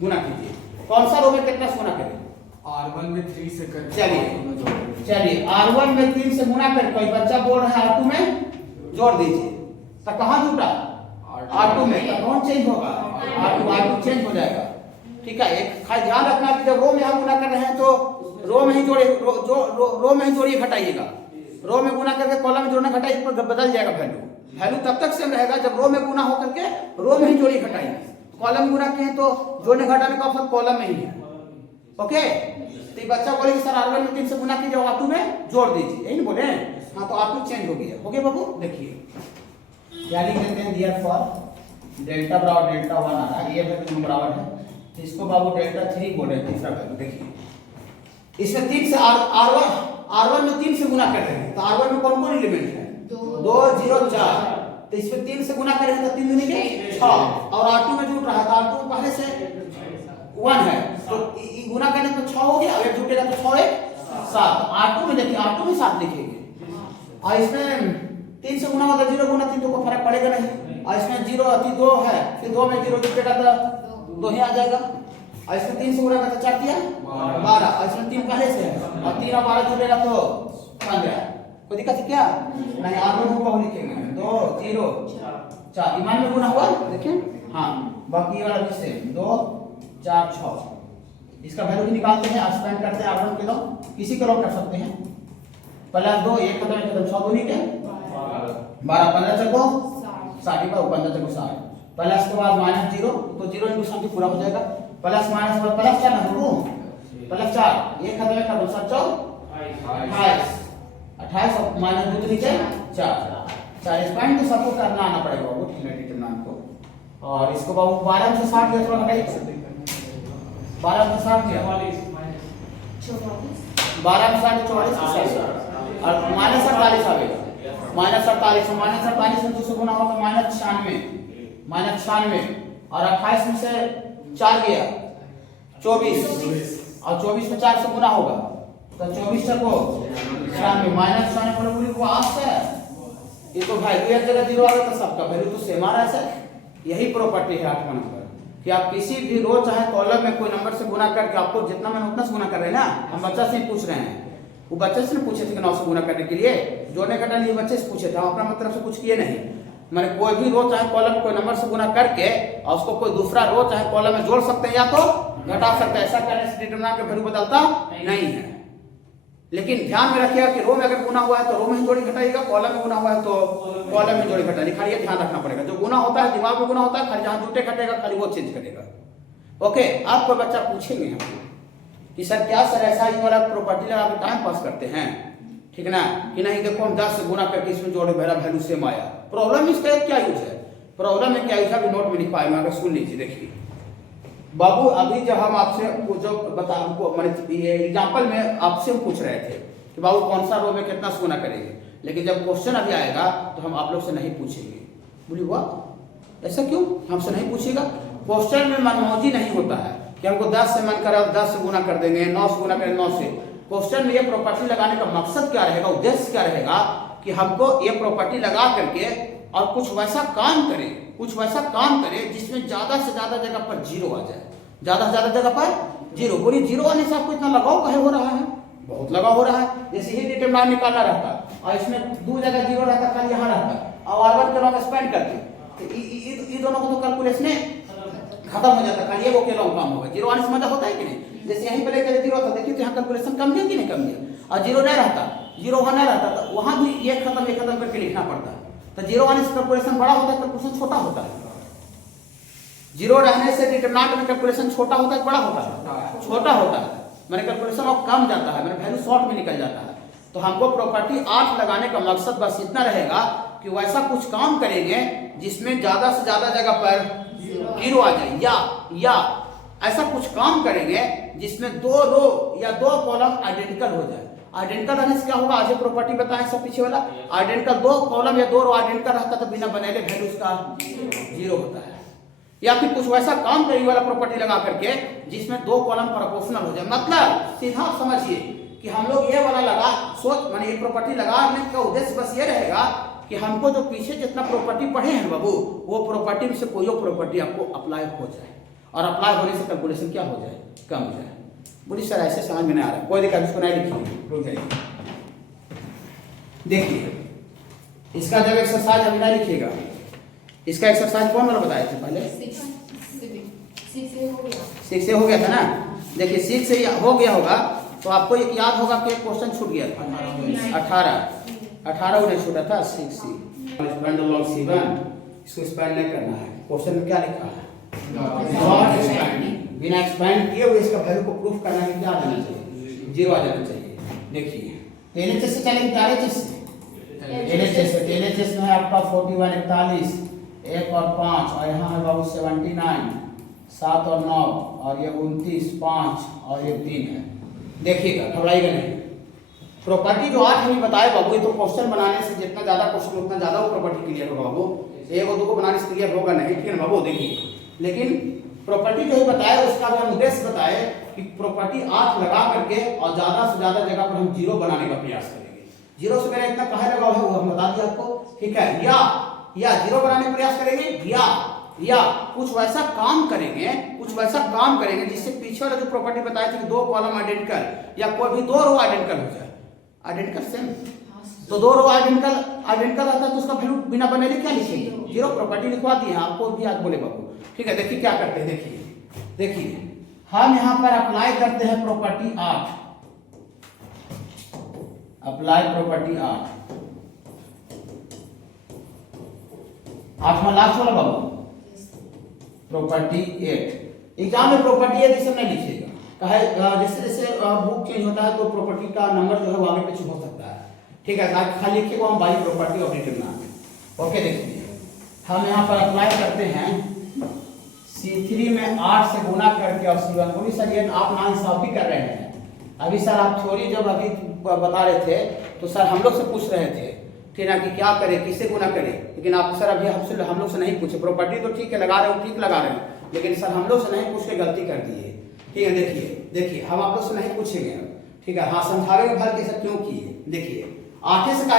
गुना कीजिए। कौन सा रो में कितना से गुना करें? R1 में 3 से कर। चलिए R1 में 3 से गुना कर, कोई बच्चा बोल रहा है R2 में जोड़ दीजिए, तो कहाँ जुटा? R2 में, तो कौन चेंज होगा? R2 चेंज हो जाएगा। ठीक है, एक खास ध्यान रखना कि जब रो में हम गुना कर रहे हैं तो रो में ही जोड़िए, रो में ही जोड़िए घटाइएगा। रो में गुना करके कॉलम में जोड़ना घटाइए, पर बदल जाएगा वैल्यू तब तक सेम रहेगा जब रो में गुना हो करके रो में ही जोड़िए घटाइए। कॉलम गुना किए तो जोड़ने घटाने का ऑप्शन कॉलम में ही है। ओके, तो ये बच्चा बोले कि सर R1 में 3 से गुना कीजिए और R2 में जोड़ दीजिए, यही नहीं बोले? हाँ, तो R2 चेंज हो गया। ओके बाबू, देखिए क्या लिख देते हैं, दियर फॉर डेल्टा बराबर डेल्टा 1 आ रहा है, ये वैल्यू बराबर है, इसको बाबू डेल्टा 3 बोले, तीसरा वैल्यू। देखिए इसमें 3 से R1 में 3 से गुना कर रहे हैं, तो R1 में कौन कौन एलिमेंट है? 2 0 4, तो इसमें 3 से गुना करेंगे तो 3 दूनी के 6, और R2 में जुट रहा है तो R2 पहले से 1 है, तो गुना करने पे 6 हो गया, अगर जुटेगा तो 6 1 7। R2 में देखिए, R2 में 7 लिखेंगे, और इसमें 3 से गुना होगा 0 गुना 3 तो कोई फर्क पड़ेगा नहीं, और इसमें 0 अति 2 है, फिर 2 में 0 जुटेगा तो 2 ही आ जाएगा, और इसमें 3 से गुना करके 4 दिया 12, और इसमें 3 पहले से है, और 3 और 12 जुटेगा तो 15। कोई दिक्कत है क्या? नहीं, R1 हुआ लिखेंगे 2 0 4, ईमान में गुना हुआ देखिए। हाँ, बाकी वाला भी सेम 2 4 6, इसका वैल्यू भी निकालते हैं, एक्सपेंड करते हैं R1 के लो, किसी के लो कर सकते हैं, प्लस 2 1 खत्म 6 दूनी के 12 15 चको 60 का 15 चको 60, प्लस के बाद माइनस 0, तो 0 इंटू 60 पूरा हो जाएगा, प्लस माइनस पर प्लस क्या ना हो, प्लस 4 1 खत्म 7 4 28 और माइनस 2 नीचे 4 एक्सपेंड तो सबको करना आना पड़ेगा वो डिटरमिनेंट को, और इसको बाबू 12 से 60 के थोड़ा घटाइए, 12 से 60 क्या 12 में 60 44 और माइनस 48 आएगा, माइनस 48 में 2 से गुना होगा माइनस 96 और 28 में से 4 गया 24 और 24 में 4 से गुना होगा तो 24 को 96 माइनस 96 पूरी को 8 है, ये तो वैल्यू एक जगह 0 आ गया तो सबका वैल्यू तो सेम आ रहा है सर। यही प्रॉपर्टी है 8वां नंबर कि आप किसी भी रो चाहे कॉलम में कोई नंबर से गुना करके आपको जितना मैंने उतना से गुना कर रहे हैं ना, हम बच्चा से ही पूछ रहे हैं, वो बच्चे से पूछे थे कि 9 से गुना करने के लिए जोड़ने घटाने लिए बच्चे से पूछे थे, हम अपना मतलब से कुछ किए नहीं। मैंने कोई भी रो चाहे कॉलम कोई नंबर से गुना करके और उसको कोई दूसरा रो चाहे कॉलम में जोड़ सकते हैं या तो घटा सकते हैं, ऐसा करने से डिटरमिनेंट का वैल्यू बदलता नहीं है। लेकिन ध्यान में रखिएगा कि रो में अगर गुना हुआ है तो रो में ही जोड़ी घटाइएगा, कॉलम में गुना हुआ है तो कॉलम में जोड़ी घटाइएगा, खाली ये ध्यान रखना पड़ेगा। जो गुना होता है दिमाग में गुना होता है, खाली जहां जुटे घटेगा खाली वो चेंज करेगा। ओके, आपको बच्चा पूछेंगे हमको कि सर क्या सर ऐसा ही वाला प्रॉपर्टी लगा के टाइम पास करते हैं, ठीक ना, कि नहीं देखो हम 10 से गुना करके इसमें जोड़े मेरा वैल्यू सेम आया। प्रॉब्लम इसका क्या यूज है, प्रॉब्लम में क्या यूज है अभी नोट में लिख पाए, मैं अगर सुन लीजिए। देखिए बाबू, अभी जब हम आपसे जो बता मैंने ये एग्जाम्पल में आपसे पूछ रहे थे कि बाबू कौन सा रो में कितना से गुना करेंगे, लेकिन जब क्वेश्चन अभी आएगा तो हम आप लोग से नहीं पूछेंगे। बोलिए वाह, ऐसा क्यों हमसे नहीं पूछेगा? क्वेश्चन में मनमौजी नहीं होता है कि हमको 10 से मन करा 10 से गुना कर देंगे, 9 से गुना करेंगे 9 से, क्वेश्चन में ये प्रॉपर्टी लगाने का मकसद क्या रहेगा, उद्देश्य क्या रहेगा कि हमको ये प्रॉपर्टी लगा करके और कुछ वैसा काम करें जिसमें ज्यादा से ज्यादा जगह पर जीरो आ जाए, ज्यादा से ज्यादा जगह पर जीरो। बोली जीरो आने से आपको इतना लगाव काहे हो रहा है, बहुत लगाव हो रहा है। जैसे ही डिटरमिनेंट निकालना रहता और इसमें दो जगह जीरो रहता, खाली यहाँ रहता और R1 के लॉन्ग एक्सपेंड करते तो ये दोनों को तो कैलकुलेशन खत्म हो जाता, खाली वो के लॉन्ग काम होगा। जीरो आने से मजा होता है कि नहीं। जैसे यहीं पर लेकर जीरो था, देखिए तो यहाँ कैलकुलेशन कम दिया कि नहीं कम दिया, और जीरो नहीं रहता, जीरो वहाँ नहीं रहता तो वहाँ भी ये खत्म करके लिखना पड़ता है। तो जीरो आने से कैलकुलेशन बड़ा होता है, कैलकुलेशन छोटा होता है। जीरो रहने से डिटरमिनेंट में कैलकुलेशन छोटा होता है, बड़ा होता है, छोटा होता है, मैंने कैलकुलेशन और कम जाता है, मैंने वैल्यू शॉर्ट में निकल जाता है। तो हमको प्रॉपर्टी 8 लगाने का मकसद बस इतना रहेगा कि वैसा कुछ काम करेंगे जिसमें ज्यादा से ज्यादा जगह पर जीरो आ जाए, या ऐसा कुछ काम करेंगे जिसमें 2 रो या 2 कॉलम आइडेंटिकल हो जाए। आइडेंटिकल रहने से क्या होगा, आज प्रॉपर्टी बताएं सब पीछे वाला। आइडेंटिकल 2 कॉलम या 2 रो आइडेंटिकल रहता तो बिना बनेले वैल्यू उसका जीरो होता है। या फिर कुछ वैसा काम करेंगे वाला प्रॉपर्टी लगा करके जिसमें 2 कॉलम प्रोपोर्शनल हो जाए। मतलब सीधा समझिए कि हम लोग ये वाला लगा माने ये प्रॉपर्टी लगाने का उद्देश्य बस ये रहेगा कि हमको जो पीछे जितना प्रॉपर्टी पढ़े हैं बाबू, वो प्रॉपर्टी में से कोई प्रॉपर्टी आपको अप्लाई हो जाए, और अप्लाई होने से कैलकुलेशन क्या हो जाए, कम हो जाए। बोली सर ऐसे समझ में नहीं आ रहा, कोई दिक्कत इसको नहीं लिखिए, रुक जाइए। देखिए इसका जब एक्सरसाइज अभी नहीं लिखिएगा, इसका एक्सरसाइज कौन वाला बताए थे पहले, 6 से हो गया था ना। देखिए 6 से हो गया होगा तो आपको एक याद होगा कि क्वेश्चन छूट गया था, 18 उन्हें छूटा था, 6 इसको स्पेंड नहीं करना है। क्वेश्चन में क्या लिखा है, बिना एक्सपेंड किए हुए इसका वैल्यू को प्रूफ करना है, क्या आ जाना चाहिए, जीरो आ जाना चाहिए। देखिए एलएचएस से चलेंगे, आरएचएस से एलएचएस में आपका 41 41 1 और 5 और यहाँ है बाबू 79 7 और 9 और ये 29 5 और ये 3 है। देखिएगा घबराइएगा नहीं, प्रॉपर्टी जो आज हमें बताए बाबू, ये तो क्वेश्चन बनाने से जितना ज्यादा क्वेश्चन उतना ज्यादा वो प्रॉपर्टी क्लियर होगा बाबू, 1 और 2 को बनाने से क्लियर होगा नहीं, ठीक है ना बाबू। देखिए लेकिन प्रॉपर्टी जो ही बताया उसका भी हम उद्देश्य बताए कि प्रॉपर्टी 8 लगा करके और ज्यादा से ज्यादा जगह पर हम जीरो बनाने का प्रयास करेंगे। जीरो से मेरा इतना कहा लगा है वो हम बता दिया आपको, ठीक है। या जीरो बनाने का प्रयास करेंगे, या कुछ वैसा काम करेंगे जिससे पीछे वाला जो प्रॉपर्टी बताया था कि 2 कॉलम आइडेंटिकल या कोई भी 2 रो आइडेंटिकल हो जाए, आइडेंटिकल सेम, तो 2 रो आइडेंटिकल रहता है तो उसका वैल्यू बिना बनेले क्या लिखेंगे, जीरो। प्रॉपर्टी लिखवा दी है आपको भी आज बोले बाबू, ठीक है। देखिए क्या करते हैं, देखिए हम यहाँ पर अप्लाई करते हैं प्रॉपर्टी 8, अप्लाई प्रॉपर्टी 8 में लास्ट वाला बाबू प्रॉपर्टी 8। एग्जाम में प्रॉपर्टी 8 इसे नहीं लिखिएगा, कहे जैसे जैसे बुक चेंज होता है तो प्रॉपर्टी का नंबर जो है वो आगे पीछे हो सकता है, ठीक है। खाली लिखिएगा हम by property of determinant. Okay देखिए हम यहाँ पर अप्लाई करते हैं C3 में 8 से गुना करके और C1 को भी। सर ये आप नाइंसाफी कर रहे हैं, अभी सर आप थ्योरी जब अभी बता रहे थे तो सर हम लोग से पूछ रहे थे, ठीक है, कि क्या करें, किससे गुना करें, लेकिन आप सर अभी हम लोग से नहीं पूछे। प्रॉपर्टी तो ठीक है लगा रहे हो, ठीक लगा रहे हो, लेकिन सर हम लोग से नहीं पूछ के गलती कर दी है, ठीक है। देखिए हम आप लोग से नहीं पूछेंगे, ठीक है। हाँ समझावेंगे भर के सर क्यों किए। देखिए 8 से का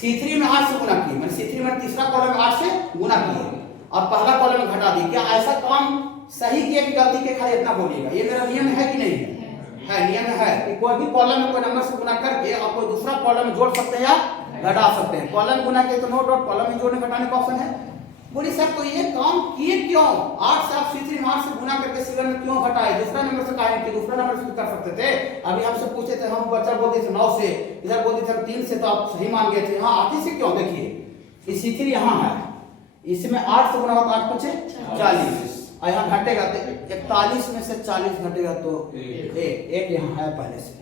C3 में 8 से गुना किए, मैंने C3 में तीसरा कॉलम 8 से गुना किए और पहला कॉलम घटा दी। क्या ऐसा काम सही किया कि गलती के खाली इतना बोलिएगा, ये मेरा नियम है कि नहीं है, नियम है कि कोई भी कॉलम में कोई नंबर से गुना करके और कोई दूसरा कॉलम में जोड़ सकते हैं या घटा सकते हैं। कॉलम गुना किए तो नो डॉट, कॉलम में जोड़ने घटाने का ऑप्शन है। बोली सर तो ये काम किए क्यों, 8 से आप C3 में 8 से गुना करके C1 में क्यों घटाए, दूसरा नंबर से काहे कि दूसरा नंबर से कर सकते थे। अभी हमसे पूछे थे, हम बच्चा बोलते थे 9 से, इधर बोलते थे 3 से, तो आप सही मान गए थे। हाँ 8 से क्यों, देखिए C3 यहाँ है, इसमें 8 से गुना होगा 8 5 40 और यहाँ घटेगा तो 41 में से 40 घटेगा तो 1 यहाँ है पहले से,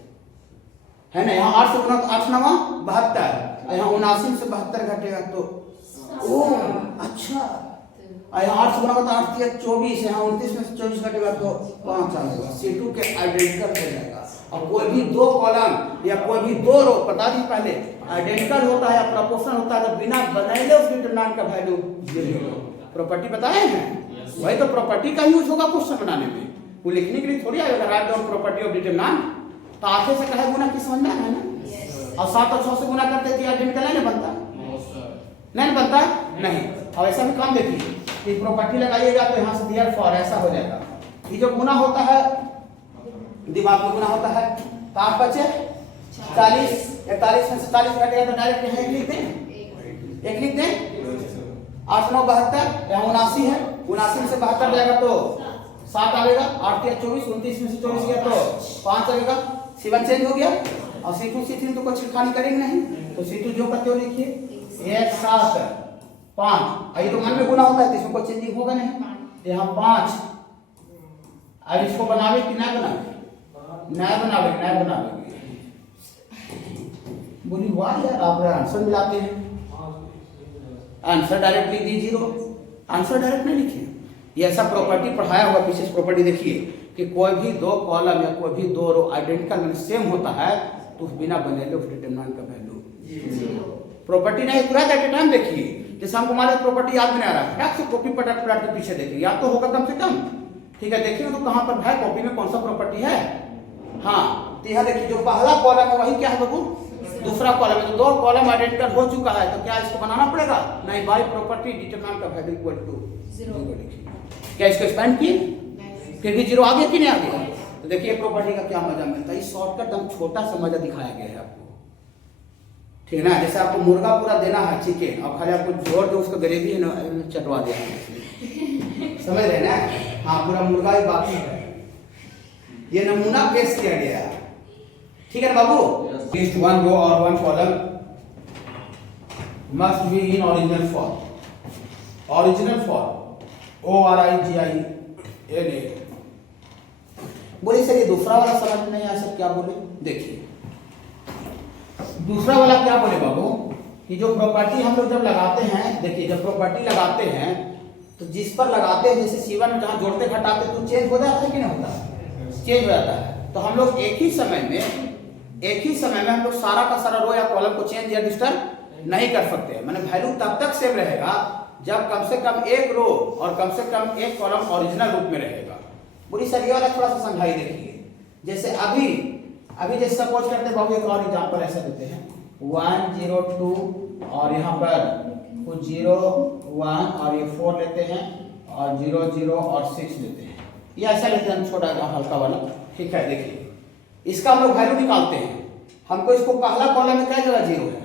है ना। यहाँ 8 से गुना तो 8 9 72 और यहाँ 79 से 72 घटेगा तो ओ अच्छा, और यहाँ 8 से गुना होगा तो 8 24, यहाँ 29 में से 24 घटेगा तो 5 आएगा। C2 के आइडेंटिकल हो जाएगा। और कोई भी 2 कॉलम या कोई भी 2 रो बता दी पहले आइडेंटिकल होता है या प्रोपोर्शनल होता है तो बिना बनाए उस डिटरमिनेंट का वैल्यू जीरो। प्रॉपर्टी बताए हैं, वही तो प्रॉपर्टी का यूज होगा क्वेश्चन बनाने में, वो लिखने के लिए थोड़ी आएगा write down property of determinant, तो आगे से कहे गुना की समझ में है ना। और 7 और 6 से गुना करते थे आइडेंटिकल नहीं बनता, नहीं बनता नहीं। और ऐसा भी काम देखिए कि प्रॉपर्टी लगाइएगा तो यहाँ से दियर फॉर ऐसा हो जाएगा। ये जो गुना होता है दिमाग में गुना होता है तो आप बचे 40, 41 में से 40 घटेगा तो डायरेक्ट यहाँ 1 लिख दें, 1 लिख दें। 8 9 72 यहाँ 79 है, 79 में से 72 जाएगा तो 7 आएगा। 8 या 24, 29 में से 24 गया तो 5 आएगा। C1 चेंज हो गया और C2 C3 तो कुछ छिड़खानी करेंगे नहीं, तो C2 जो करते हो लिखिए 1 7 5। ये तो मन में गुना होता है तो इसमें कोई चेंजिंग होगा नहीं। यहाँ 5। अब इसको बनावे कि ना बनावे, नया बनावे, नया बनावे। बोली वाह यार आप आंसर मिलाते हैं, आंसर डायरेक्ट लिख दी 0, आंसर डायरेक्ट नहीं लिखिए। ये ऐसा प्रॉपर्टी पढ़ाया हुआ विशेष प्रॉपर्टी देखिए कि कोई भी 2 कॉलम या कोई भी 2 रो आइडेंटिकल में सेम होता है तो उस बिना बनेले उस डिटरमिनेंट का वैल्यू प्रॉपर्टी नहीं तुरंत एट ए टाइम देखिए। जैसे हमको हमारे प्रॉपर्टी याद में नहीं आ रहा है, फटाक से कॉपी पलट के पीछे देखिए, याद तो होगा कम से कम। ठीक है, देखिए तो कहाँ पर है कॉपी में कौन सा प्रॉपर्टी है। हाँ तो यहाँ देखिए जो पहला कॉलम है वही क्या है बाबू, दूसरा कॉलम है। तो 2 कॉलम आइडेंटिकल हो चुका है तो क्या इसको बनाना पड़ेगा नहीं, बाय प्रॉपर्टी डिटरमिनेंट का वैल्यू इक्वल टू 0 लिखिए। क्या इसको एक्सपेंड किए फिर भी 0 आ गया कि नहीं आ गया। तो देखिए प्रॉपर्टी का क्या मजा मिलता है, शॉर्टकट एकदम छोटा सा मजा दिखाया गया है आपको। ठीक है ना, जैसे आपको मुर्गा पूरा देना है चिकन और खाली आपको जोड़ दो उसका ग्रेवी है ना चटवा दिया समझ रहे ना। हाँ पूरा मुर्गा ही बाकी है, ये नमूना पेश किया गया है। ठीक है बाबू, लिस्ट 1 रो और 1 column must be in original form. Original form ORIGINA। बोलिए सर ये दूसरा वाला समझ में नहीं आया सर, क्या बोले देखिए दूसरा वाला क्या बोले बाबू कि जो प्रॉपर्टी हम लोग जब लगाते हैं, देखिए जब प्रॉपर्टी लगाते हैं तो जिस पर लगाते हैं जैसे C1 में जहाँ जोड़ते घटाते तो चेंज हो जाता है कि नहीं होता, चेंज हो जाता है। तो हम लोग एक ही समय में हम लोग सारा का सारा रो या कॉलम को चेंज या डिस्टर्ब नहीं कर सकते। मैंने वैल्यू तब तक सेम रहेगा जब कम से कम 1 रो और कम से कम 1 कॉलम ओरिजिनल रूप में रहेगा। बोली सर ये वाला थोड़ा सा समझाई देखिए। जैसे अभी जैसे सपोज करते हैं बाबू एक और एग्जांपल ऐसा देते हैं 1 0 2 और यहाँ पर कुछ 0 1 और ये 4 लेते हैं और 0 0 और 6 लेते हैं, ये ऐसा लेते हैं छोटा हल्का वाला। ठीक है, देखिए इसका हम लोग वैल्यू निकालते हैं। हमको इसको पहला कॉलम में क्या जगह 0 है,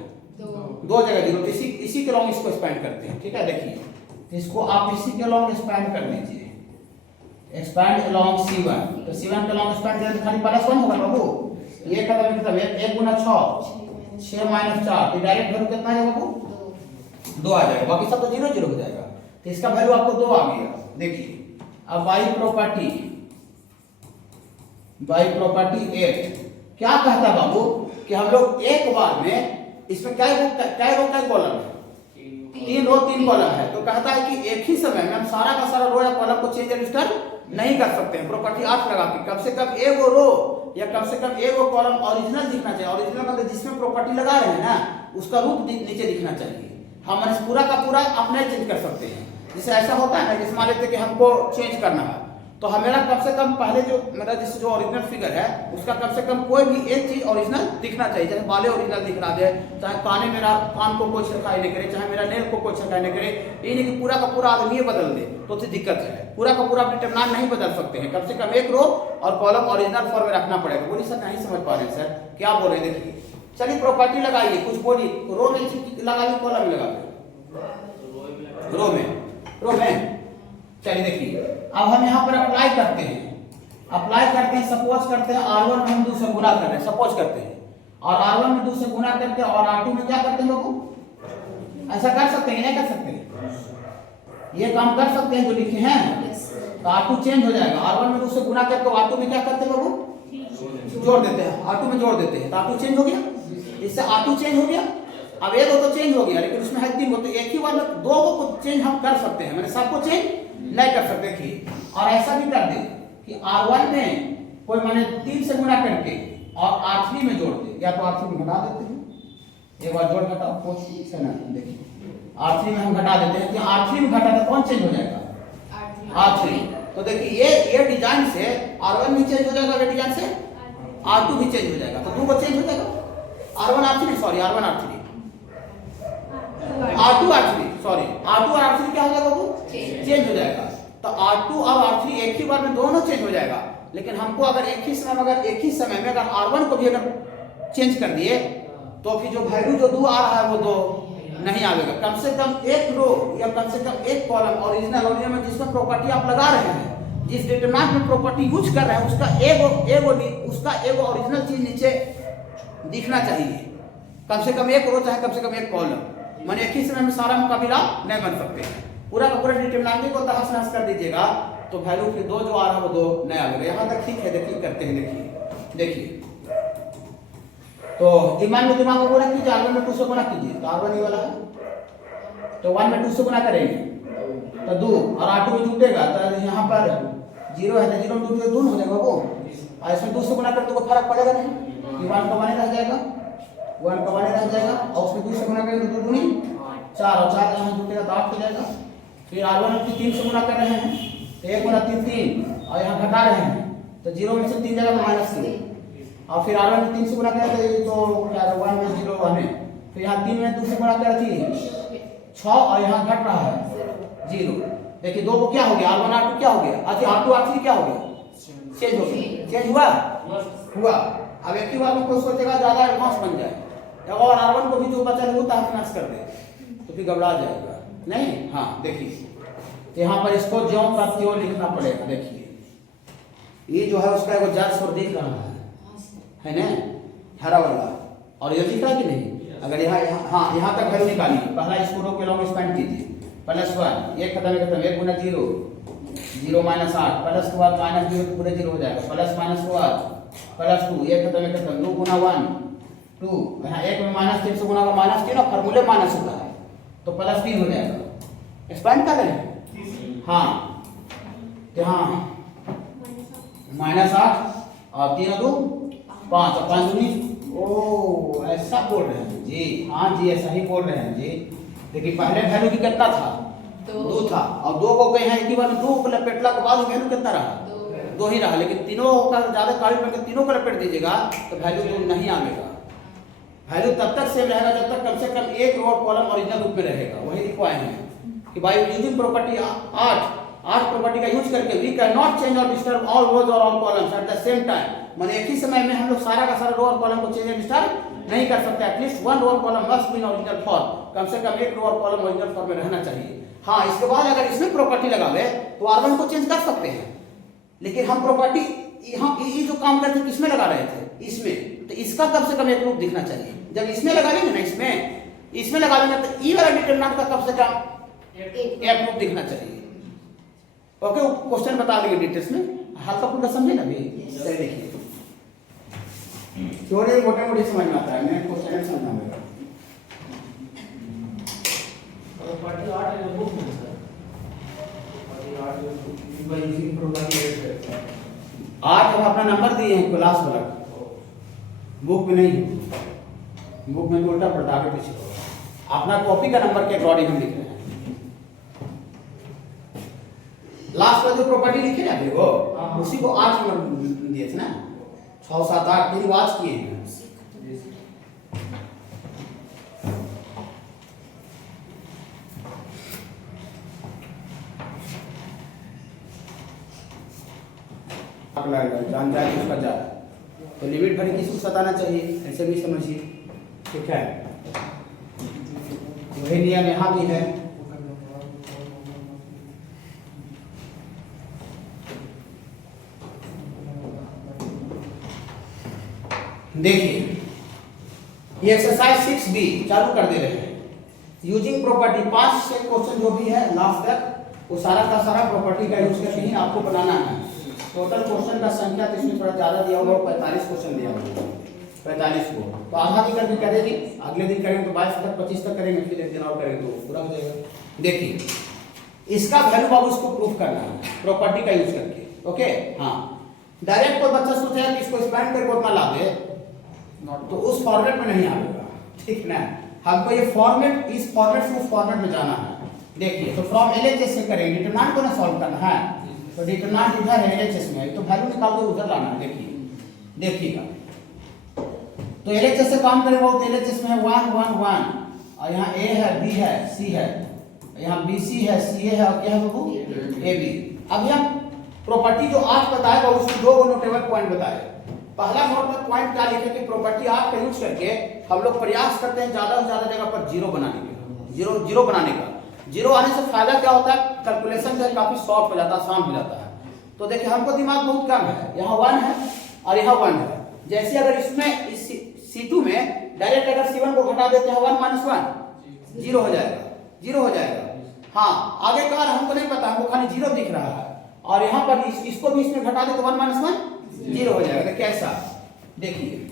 2 जगह 0, तो इसी के लॉन्ग इसको एक्सपेंड करते हैं। ठीक है, देखिए इसको आप इसी के लॉन्ग एक्सपेंड कर लीजिए, एक्सपेंड अलोंग C1। तो C1 के लॉन्ग एक्सपेंड करें तो खाली +1 होगा बाबू। ये का मतलब 1 गुना 6 6 - 4 तो डायरेक्ट वैल्यू कितना आ जाएगा बाबू 2 आ जाएगा, बाकी सब तो 0 0 हो जाएगा। तो इसका वैल्यू आपको 2 आ गया। देखिए अब बाई प्रॉपर्टी 8 क्या कहता है बाबू कि हम लोग एक बार में इसमें क्या कॉलम है, 3 रो 3 कॉलम है। तो कहता है कि एक ही समय में हम सारा का सारा रो या कॉलम को चेंज या डिस्टर्ब नहीं कर सकते हैं। प्रॉपर्टी 8 लगा के कम से कम 1 रो या कम से कम 1 कॉलम ओरिजिनल दिखना चाहिए। ओरिजिनल मतलब जिसमें प्रॉपर्टी लगा रहे हैं ना उसका रूप नीचे दिखना चाहिए। हम इस पूरा का पूरा अपने चेंज कर सकते हैं। जैसे ऐसा होता है ना, जैसे मान लेते कि हमको चेंज करना है तो हमेरा कम से कम पहले जो मेरा जो ओरिजिनल फिगर है उसका कम से कम कोई भी एक चीज ओरिजिनल दिखना चाहिए। चाहे बाले ओरिजिनल दिखना दे, चाहे कान को कोई छिड़काई नहीं करे, चाहे मेरा नेल को कोई छिड़काई नहीं करे। ये नहीं कि पूरा का पूरा आदमी बदल दे तो दिक्कत है। पूरा का पूरा डिटरमिनेंट नहीं बदल सकते हैं, कम से कम 1 रो और कॉलम ओरिजिनल फॉर्म में रखना पड़ेगा। बोलिए सर नहीं समझ पा रहे सर, क्या बोल रहे हैं देखिए। चलिए प्रॉपर्टी लगाइए, कुछ बोलिए, रो में लगा ली कॉलम में लगा ली, रो में। चलिए देखिए अब हम यहाँ पर अप्लाई करते हैं, सपोज करते हैं R1 में हम 2 से गुना कर रहे हैं, सपोज करते हैं, और R1 में 2 से गुना करते हैं और R2 में क्या करते हैं लोगों, ऐसा कर सकते हैं नहीं कर सकते, ये काम कर सकते हैं जो लिखे हैं। तो R2 चेंज हो जाएगा, R1 में 2 से गुना करके R2 में क्या करते हैं लोगों, जोड़ देते हैं, R2 में जोड़ देते हैं तो R2 चेंज हो गया। इससे R2 चेंज हो गया। अब 1 तो चेंज हो गया लेकिन उसमें है 3 तो एक ही बार में 2 को चेंज हम कर सकते हैं, मैंने सबको चेंज नहीं कर सकते थी। और ऐसा भी कर दे कि R1 में कोई माने 3 से गुना करके और R3 में जोड़ दे, या तो R3 में घटा देते हैं, एक बार जोड़ घटाओ कोशिश से ना देखिए R3 में हम घटा देते हैं कि R3 में घटा तो कौन चेंज हो जाएगा, R3। तो देखिए ये डिजाइन से R1 भी चेंज हो जाएगा, ये डिजाइन से R2 भी चेंज हो जाएगा, तो 2 को चेंज हो जाएगा। R1 R3 sorry R1 R3 R2 R3 sorry R2 और R3 क्या हो जाएगा, वो चेंज हो जाएगा। तो R2 और R3 एक ही बार में दोनों चेंज हो जाएगा, लेकिन हमको अगर एक ही समय में अगर R1 को भी अगर चेंज कर दिए तो फिर जो वैल्यू जो 2 आ रहा है वो 2 नहीं आएगा। कम से कम एक रो या कम से कम एक कॉलम ओरिजिनल में जिसमें प्रॉपर्टी आप लगा रहे हैं, जिस डिटरमिनेंट में प्रॉपर्टी यूज कर रहे हैं, उसका एगो ओरिजिनल चीज नीचे दिखना चाहिए। कम से कम एक रो चाहे कम से कम एक कॉलम, माने एक ही समय में सारा मुकाबला नहीं बन सकते। पूरा का पूरा डिटरमिनेंट को तहस नहस कर दीजिएगा तो वैल्यू फिर 2 जो आ रहा है वो 2 नहीं आएगा। यहाँ तक ठीक है, देखिए करते हैं, देखिए तो ईमान में दिमाग को गुणा कीजिए, R1 में 2 से गुणा कीजिए तो R1 ये वाला है, तो 1 में 2 से गुणा करेंगे तो 2 और R2 में जुटेगा तो यहाँ पर 0 है तो 0 में 2 दून हो जाएगा वो, और इसमें 2 से गुणा करते तो कोई फर्क पड़ेगा नहीं, 1 का माने रह जाएगा, 1 का माने रह जाएगा, और उसमें 2 से गुणा करेंगे तो 2 दूनी 4 और 4 यहाँ जुटेगा तो 8 हो जाएगा। फिर R1 में 3 से गुणा कर रहे हैं तो 1 गुणा 3 3 और यहाँ घटा रहे हैं तो 0 में से 3 जाएगा तो -3, और फिर R1 में 3 से गुणा करें तो ये तो क्या 1 में 0 1 है, फिर यहाँ 3 में 2 से गुणा करें 3 6 और यहाँ घट रहा है 0। देखिए 2 को क्या हो गया, R1 R2 क्या हो गया, अच्छा R2 R3 क्या हो गया, चेंज हो गया, चेंज हुआ। अब एक ही बार में कोई सोचेगा ज्यादा एडवांस बन जाए और R1 को भी जो बचा है वो तहस नहस कर दे तो फिर घबरा जाएगा नहीं। हाँ देखिए यहाँ पर इसको ज्यों का त्यों लिखना पड़ेगा। देखिए ये जो है उसका एगो जर्स और दिख रहा है ना, हरा वाला, और ये दिख रहा है कि नहीं। अगर यहाँ हाँ यहाँ तक वैल्यू निकालिए, पहला इसको रो के लॉन्ग स्पेंड कीजिए, +1 एक खत्म 1 गुना 0 0 -8 प्लस के बाद -0 तो पूरे 0 हो जाएगा, प्लस माइनस के बाद +2 एक खत्म 2 गुना 1 2, यहाँ 1 में -3 से गुना होगा -3 और फार्मूले माइनस होता है तो +3 हो जाएगा। एक्सपेंड कर रहे हैं हाँ, यहाँ -8 और 3 2 5 और 5 दूनी, ओ ऐसा बोल रहे हैं जी, हाँ जी ऐसा ही बोल रहे हैं जी। देखिए पहले वैल्यू की कितना था 2 था, और 2 को कहीं एक ही बार 2 को लपेटला के बाद वैल्यू कितना रहा 2 ही रहा, लेकिन तीनों का ज्यादा काली करके तीनों को लपेट दीजिएगा तो वैल्यू 2 नहीं आएगा। वैल्यू तब तक सेम रहेगा जब तक कम से कम एक रो और कॉलम ओरिजिनल रूप में रहेगा। वही लिखवाए हैं कि बाय यूजिंग प्रॉपर्टी 8 प्रॉपर्टी का यूज करके वी कैन नॉट चेंज और डिस्टर्ब ऑल रोज और all columns at the same time, माने एक ही समय में हम लोग सारा का सारा रो और कॉलम को चेंज और डिस्टर्ब नहीं कर सकते। एटलीस्ट 1 रो और column must be in original form, कम से कम एक रो और कॉलम ओरिजिनल फॉर्म में रहना चाहिए। हाँ इसके बाद अगर इसमें प्रॉपर्टी लगावे तो R1 को चेंज कर सकते हैं, लेकिन हम प्रॉपर्टी ये जो काम करते किसमें लगा रहे थे इसमें, तो इसका कम से कम एक रूप दिखना चाहिए। जब इसमें लगा लेंगे ना इसमें लगा लेंगे तो ई वाला डिटरमिनेंट का कम से कम एक रूप दिखना चाहिए। ओके क्वेश्चन बता देंगे डिटेल्स में, हल्का फुल्का समझे ना भी, चलिए देखिए थोड़े मोटे मोटे समझ में आता है, मैं क्वेश्चन समझना होगा। प्रॉपर्टी 8 है बुक में सर, प्रॉपर्टी 8 जो बाय यूजिंग प्रॉपर्टी 8 हम अपना नंबर दिए हैं क्लास वाला, बुक में नहीं, बुक में उल्टा पड़ता आगे पीछे, अपना कॉपी का नंबर के अकॉर्डिंग हम लिख रहे हैं। लास्ट में जो प्रॉपर्टी लिखे ना वो उसी को 8 नंबर दिए थे ना, 6 7 8 तीन वाच किए हैं। जान जाए उसका जाए तो लिमिट भरी किसी को सताना चाहिए, ऐसे भी समझिए, ठीक है। वही नियम यहाँ भी है। देखिए ये एक्सरसाइज 6B चालू कर दे रहे हैं। यूजिंग प्रॉपर्टी 5 से क्वेश्चन जो भी है लास्ट तक वो सारा का सारा प्रॉपर्टी का यूज करके ही आपको बनाना है। टोटल क्वेश्चन का संख्या तो इसमें थोड़ा ज्यादा दिया हुआ, 45 क्वेश्चन दिया हुआ, 45 को तो आधा दिन करके करेंगे, अगले दिन करेंगे तो 22 तक 25 तक करेंगे, फिर एक दिन और करेंगे तो पूरा हो जाएगा। देखिए इसका वैल्यू बाबू इसको प्रूफ करना है प्रॉपर्टी का यूज करके। ओके हाँ, डायरेक्ट कोई बच्चा सोचेगा कि इसको एक्सपेंड करके उतना ला दे तो उस फॉर्मेट में नहीं आएगा, ठीक ना। हमको ये फॉर्मेट इस फॉर्मेट से उस फॉर्मेट में जाना है। देखिए तो फ्रॉम LHS से करेंगे, डिटरमिनेंट को ना सॉल्व करना है, तो डिटरमिनेंट इधर है LHS में, तो वैल्यू निकाल के उधर लाना है। देखिए देखिएगा, तो LHS से काम करेगा तो LHS में है 1 1 1 और यहाँ A है, B है, C है, यहाँ BC है, CA है और क्या है बाबू AB। अब यहाँ प्रॉपर्टी जो 8 बताएगा उसकी 2 नोटेबल पॉइंट बताए। पहला नोटेबल पॉइंट क्या लिखे कि प्रॉपर्टी 8 का यूज करके हम लोग प्रयास करते हैं ज्यादा से ज्यादा जगह पर जीरो बनाने का, जीरो बनाने का। जीरो आने से फायदा क्या होता है, कैलकुलेशन जो है काफी सॉफ्ट हो जाता है, आसान हो जाता है। तो देखिए हमको दिमाग बहुत कम है, यहाँ 1 है और यहाँ 1 है। जैसे अगर इसमें इस C2 में डायरेक्ट अगर C1 को घटा देते हैं 1 - 1 जीरो हो जाएगा, जीरो हो जाएगा। हाँ आगे का हमको नहीं पता, हमको खाली जीरो दिख रहा है और यहाँ पर इसको भी इसमें घटा दे तो 1 - 1 जीरो हो जाएगा। तो कैसा देखिए,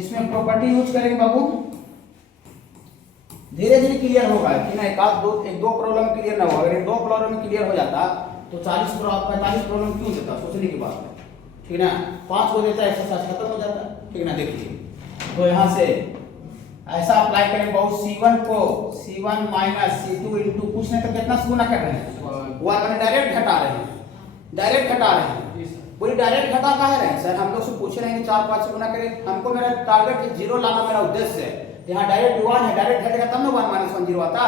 इसमें प्रॉपर्टी यूज करेंगे बाबू, धीरे धीरे क्लियर होगा कि ना, एक दो प्रॉब्लम क्लियर ना हो। अगर 2 प्रॉब्लम क्लियर हो जाता तो 45 प्रॉब्लम क्यों देता सोचने की बात है, ठीक ना। 5 को देता एक्सरसाइज खत्म हो जाता, ठीक ना। देखिए तो यहाँ से ऐसा अप्लाई करें बहुत, C1 को C1 - C2 इंटू कुछ नहीं तो कितना से गुना कर रहे हैं 1 मैंने डायरेक्ट घटा रहे हैं, डायरेक्ट घटा रहे हैं। पूरी डायरेक्ट घटा कहा रहे हैं सर, हम लोग से पूछ रहे हैं कि 4 5 से गुना करें। हमको मेरा टारगेट जीरो लाना मेरा उद्देश्य है। यहाँ डायरेक्ट 1 है, डायरेक्ट घटेगा तब ना 1 - 1 जीरो आता।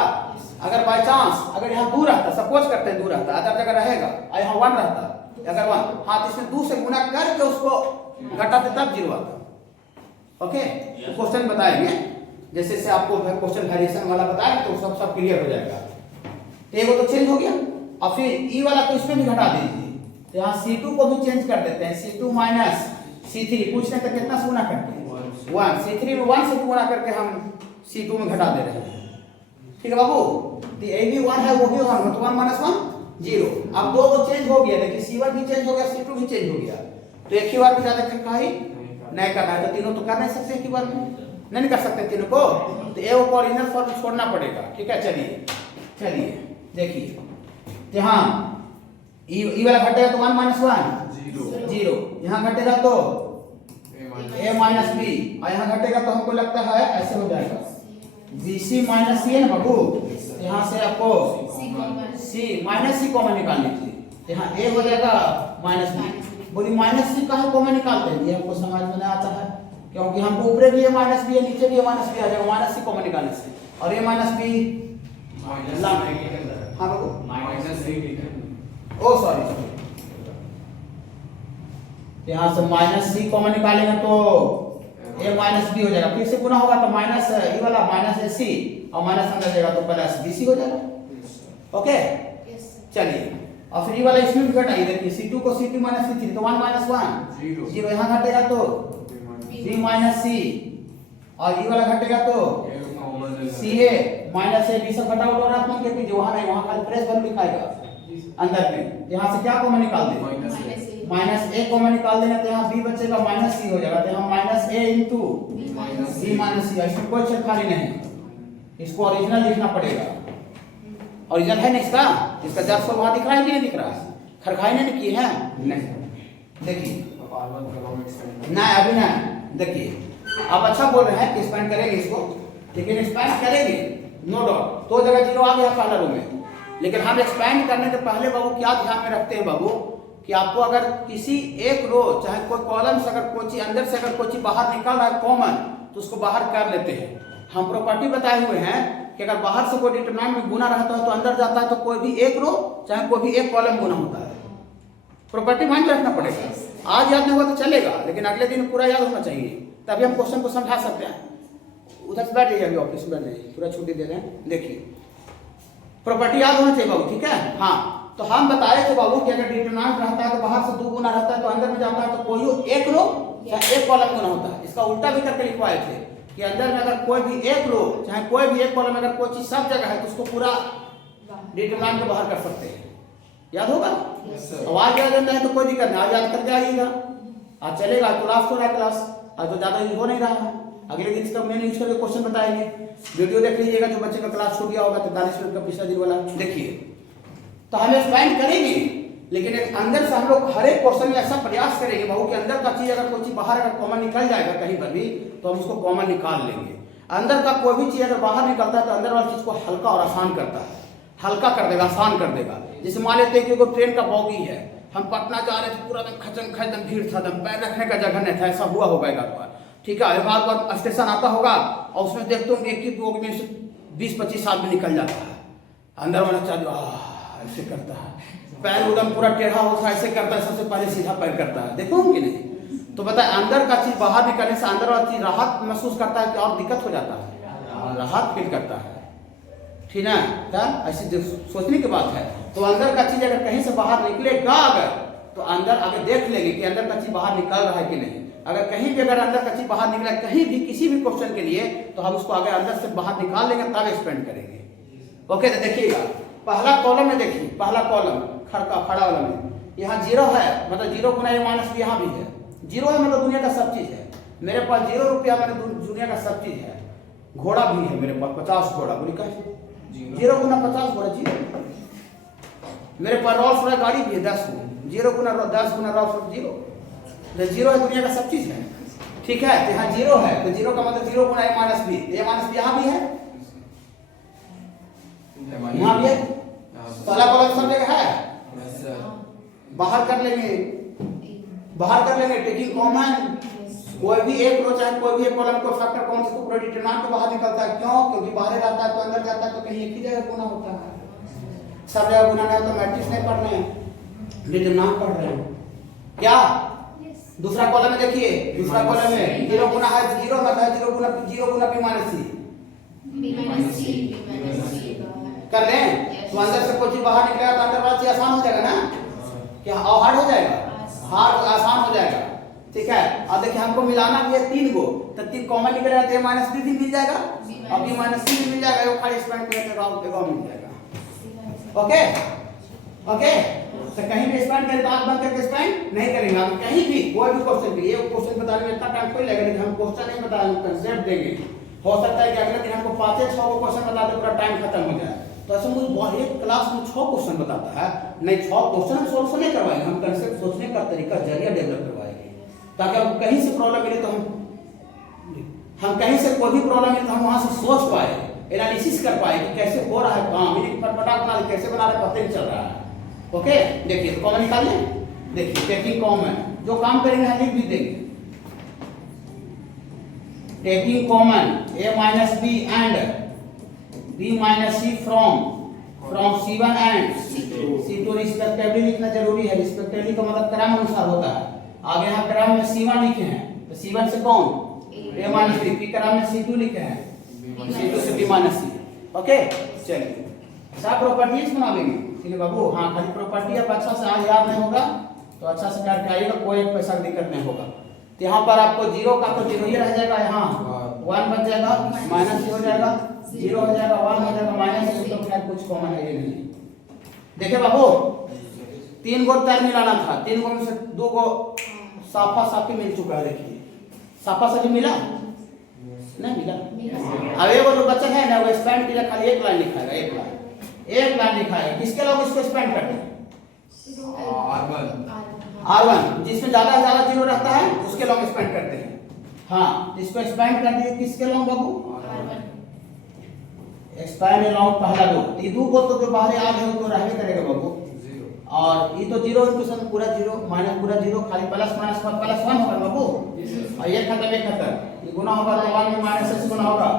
अगर बाय चांस अगर यहाँ 2 रहता, सपोज करते हैं 2 रहता, अदर जगह रहेगा और यहाँ 1 रहता, अगर 1 हाँ तो इसमें 2 से गुना करके उसको घटाते तब जीरो आता। ओके क्वेश्चन बताएंगे जैसे से आपको क्वेश्चन वेरिएशन वाला बताया तो सब क्लियर हो जाएगा। तो ये वो तो चेंज हो गया और फिर ई वाला तो इसमें भी घटा दीजिए। तो यहाँ C2 को भी चेंज कर देते हैं, C2 - C3 पूछने तो कितना से गुना करते हैं 1, C3 में 1 से गुना करके हम C2 में घटा दे रहे हैं, ठीक है बाबू। तो ये भी 1 है वो भी 1 तो 1 - 1 जीरो। अब 2 तो चेंज हो गया, देखिए C1 भी चेंज हो गया, C2 भी चेंज हो गया। तो एक ही बार में ज्यादा खर्चा ही नहीं करना है, तो तीनों तो कर नहीं सकते एक ही बार में, नहीं कर सकते तीनों को। तो ए को ओरिजिनल फॉर्म छोड़ना पड़ेगा, ठीक है। चलिए देखिए, यहाँ ई वाला घटेगा तो 1 - 1 जीरो, यहाँ घटेगा तो A - B और यहाँ घटेगा तो हमको लगता है ऐसे हो जाएगा BC - C है ना बाबू। यहाँ से आपको C कॉमन निकाल लीजिए, यहाँ A हो जाएगा -B। बोली -C कहाँ कॉमन निकालते हैं, ये हमको समझ में नहीं आता है क्योंकि हमको ऊपर भी है -B है, नीचे भी है -B आ जाएगा -C कॉमन निकालने से। और ये -B हाँ बाबू ओ सॉरी, यहाँ से -C कॉमन निकालेंगे तो A - B हो जाएगा, फिर से गुना होगा तो माइनस ये वाला -AC और माइनस अंदर जाएगा तो +BC हो जाएगा। ओके चलिए, और फिर ये वाला इसमें भी घटाइए, देखिए C2 को C2 - C3 तो 1 - 1 जीरो, यहाँ घटेगा तो B - C और ये वाला घटेगा तो CA - AB सब घटाओ ऋणात्मक के पीछे, वहाँ नहीं, वहाँ खाली प्रेस वैल्यू लिखाएगा अंदर में। यहाँ से क्या कॉमन निकाल दे -A कॉमन निकाल देना तो यहाँ B बचेगा -C हो जाएगा, तो यहाँ -A इंटू B - C। इसमें कोई छेड़खानी नहीं, इसको ओरिजिनल लिखना पड़ेगा। ओरिजिनल है ना इसका जब सब वहाँ दिख रहा है कि नहीं दिख रहा है, खरखाई नहीं की है नहीं। देखिए नहीं अभी नहीं, देखिए आप अच्छा बोल रहे हैं कि एक्सपेंड करेंगे इसको, लेकिन एक्सपेंड करेंगे नो डाउट तो जगह जीरो आ गया पहला रो में। लेकिन हम एक्सपेंड करने से पहले बाबू क्या ध्यान में रखते हैं बाबू कि आपको अगर किसी एक रो चाहे कोई कॉलम से अगर कोई चीज अंदर से अगर कोई चीज बाहर निकल रहा है कॉमन तो उसको बाहर कर लेते हैं। हम प्रॉपर्टी बताए हुए हैं कि अगर बाहर से कोई डिटरमिनेंट में गुना रहता है तो अंदर जाता है तो कोई भी एक रो चाहे कोई भी एक कॉलम गुना होता है। प्रॉपर्टी माइंड में रखना पड़ेगा, आज याद नहीं हुआ तो चलेगा लेकिन अगले दिन पूरा याद होना चाहिए, तभी हम क्वेश्चन को समझा सकते हैं। उधर से बैठ जाइए, अभी ऑफिस में बैठ जाइए, पूरा छुट्टी दे रहे हैं। देखिए प्रॉपर्टी याद होना चाहिए बाबू, ठीक है। हाँ तो हम बताए थे बाबू कि अगर डिटरमिनेंट रहता है तो बाहर से 2 गुना रहता है तो अंदर में जाता है तो कोई एक रो या एक कॉलम गुना होता है। इसका उल्टा भी करके लिखवाए थे कि अंदर में अगर कोई भी एक रो चाहे कोई भी एक कॉलम अगर कोई चीज सब जगह है तो उसको पूरा डिटरमिनेंट को बाहर कर सकते हैं। याद होगा? आवाज याद नहीं है तो कोई दिक्कत नहीं, आज याद करके आइएगा, आज चलेगा। तो लास्ट हो रहा है क्लास, आज तो ज्यादा यूज हो नहीं रहा है, अगले दिन इसका मेन यूज करके क्वेश्चन बताएंगे। वीडियो देख लीजिएगा, जो बच्चे का क्लास छूट गया होगा 43 मिनट का पिछला दिन वाला देखिए। तो हम एक्सप्लेन करेंगे लेकिन अंदर से हम लोग हर एक क्वेश्चन में ऐसा प्रयास करेंगे बाबू कि अंदर का चीज अगर कोई चीज बाहर अगर कॉमन निकल जाएगा कहीं पर भी तो हम उसको कॉमन निकाल लेंगे। अंदर का कोई भी चीज अगर बाहर निकलता है तो अंदर वाली चीज को हल्का और आसान करता है, हल्का कर देगा, आसान कर देगा। जैसे मान लेते हैं कि कोई ट्रेन का बॉगी है, हम पटना जा रहे थे, पूरा एकदम खचम खचम भीड़ था, एकदम पैर रखने का जगह नहीं था, ऐसा हुआ होगा एक बार। ठीक है, एक बार स्टेशन आता होगा और उसमें देखते होंगे एक ही दो में से 20-25 आदमी निकल जाता है, अंदर वाला चालू ऐसे करता है, पैर एकदम पूरा टेढ़ा होता है, ऐसे करता है, सबसे पहले सीधा पैर करता है, देखो कि नहीं। तो बताए अंदर का चीज बाहर निकलने से अंदर वाला चीज राहत महसूस करता है कि और दिक्कत हो जाता है, राहत फील करता है, ठीक है क्या, ऐसी सोचने की बात है। तो अंदर का चीज अगर कहीं से बाहर निकलेगा अगर, तो अंदर अगर देख लेंगे कि अंदर का चीज बाहर निकल रहा है कि नहीं। अगर कहीं भी अगर अंदर का चीज बाहर निकला कहीं भी किसी भी क्वेश्चन के लिए, तो हम उसको अगर अंदर से बाहर निकाल लेंगे तब एक्सपेंड करेंगे। ओके, तो देखिएगा पहला कॉलम में, देखिए पहला कॉलम खड़ा वाला में यहाँ 0 है, मतलब 0 गुना a माइनस b यहाँ भी है, 0 है मतलब दुनिया का सब चीज है। मेरे पास 0 रुपया मेरे दुनिया का सब चीज है, घोड़ा भी है मेरे पास 50 घोड़ा, बोली कैसे 0 गुना 50 घोड़ा 0। मेरे पास रोल्स रॉयस गाड़ी भी है 10 गुना, 0 गुना 10 गुना रोल्स रॉयस 0, 0 है दुनिया का सब चीज है। ठीक है, तो यहाँ 0 है, तो 0 का मतलब 0 गुना a minus b, a minus b यहाँ भी है, यहाँ भी है, पहला कॉलम सब जगह है। बाहर कर लेंगे टेकिंग कॉमन, कोई भी एक रो चाहे कोई भी एक कॉलम को फैक्टर कौन से पूरा डिटरमिनेंट को बाहर निकलता है, क्यों, क्योंकि बाहर रहता है तो अंदर जाता है, तो कहीं एक ही जगह गुना होता है, सब जगह गुना नहीं, तो मैट्रिक्स नहीं पढ़ रहे हैं, डिटरमिनेंट पढ़ रहे हैं क्या। दूसरा कॉलम में देखिए, दूसरा कॉलम में 0 गुना है 0 मतलब 0 गुना b माइनस c कर लें, तो अंदर से कोई चीज बाहर निकलेगा तो अंदर वाला चीज आसान हो जाएगा ना, क्या हार्ड हो जाएगा, हार्ड आसान हो जाएगा। ठीक है, अब देखिए हमको मिलाना भी है 3 गो, तो 3 कॉमन निकलेगा तो a माइनस b भी मिल जाएगा और b माइनस c भी मिल जाएगा, वो खाली एक्सपेंड करके राउंड मिल जाएगा। ओके ओके, तो कहीं भी एक्सपेंड करें तो आप बंद करके एक्सपेंड नहीं करेंगे, आप कहीं भी कोई भी क्वेश्चन भी, ये क्वेश्चन बताने में इतना टाइम कोई लगेगा नहीं, हम क्वेश्चन नहीं बताएंगे, कंसेप्ट देंगे। हो सकता है कि अगले दिन हमको 5-6 को क्वेश्चन बताते पूरा टाइम खत्म हो जाए, तो ऐसे मुझे एक क्लास में 6 क्वेश्चन बताता है, नहीं 6 क्वेश्चन हम सोल्व नहीं करवाएंगे, हम कंसेप्ट सोचने का तरीका जरिया डेवलप करवाएंगे, ताकि आपको कहीं से प्रॉब्लम मिले तो हम कहीं से कोई भी प्रॉब्लम मिले तो हम वहां से सोच पाए, एनालिसिस कर पाए कि कैसे हो रहा है काम, मीनिंग फटफटा बना कैसे बना रहे पता नहीं चल रहा है। ओके, देखिए तो कॉमन निकाल लें, देखिए टेकिंग कॉमन, जो काम करेंगे हम लिख भी देंगे, taking common a minus b and b minus c from c1 and c2 respectively लिखना जरूरी है, रिस्पेक्टिवली का मतलब क्रम अनुसार होता है। आगे यहाँ क्रम में c1 लिखे हैं, तो c1 से कौन a माइनस b, फिर क्रम में c2 लिखे हैं, c2 से b माइनस c। ओके, चलिए सब प्रॉपर्टीज बना लेंगे। ठीक है बाबू, हाँ खाली प्रॉपर्टी अब अच्छा से आज याद नहीं होगा तो अच्छा से करके आइएगा, कोई पैसा की दिक्कत नहीं होगा। तो यहाँ पर आपको 0 का तो 0 ही रह जाएगा, यहाँ 1 बच जाएगा, माइनस हो जाएगा, 0 हो जाएगा, 1 हो जाएगा, माइनस, तो खैर कुछ कॉमन है ये नहीं। देखिए बाबू 3 गो तैर मिलाना था, 3 गो में से 2 गो साफा साफी मिल चुका है, देखिए साफा साफी मिला नहीं मिला, अब ये वो जो बच्चा है ना वो एक्सपेंड किया, खाली एक लाइन लिखाएगा, एक लाइन लिखाएगा, किसके लोग इसको एक्सपेंड करते हैं R1, जिसमें ज्यादा से ज्यादा 0 रहता है उसके लोग एक्सपेंड करते हैं। हाँ, इसको एक्सपेंड कर दिए किसके लोग बाबू, एक्सपेंड अलोंग पहला 2, ये 2 को तो जो बाहर आ गए तो रहने करेगा बाबू, और ये तो 0 इंटू पूरा 0 माइनस पूरा 0, खाली प्लस माइनस का प्लस 1 होगा बाबू, और ये खत्म ये गुना होगा तो 1 में माइनस से गुना होगा,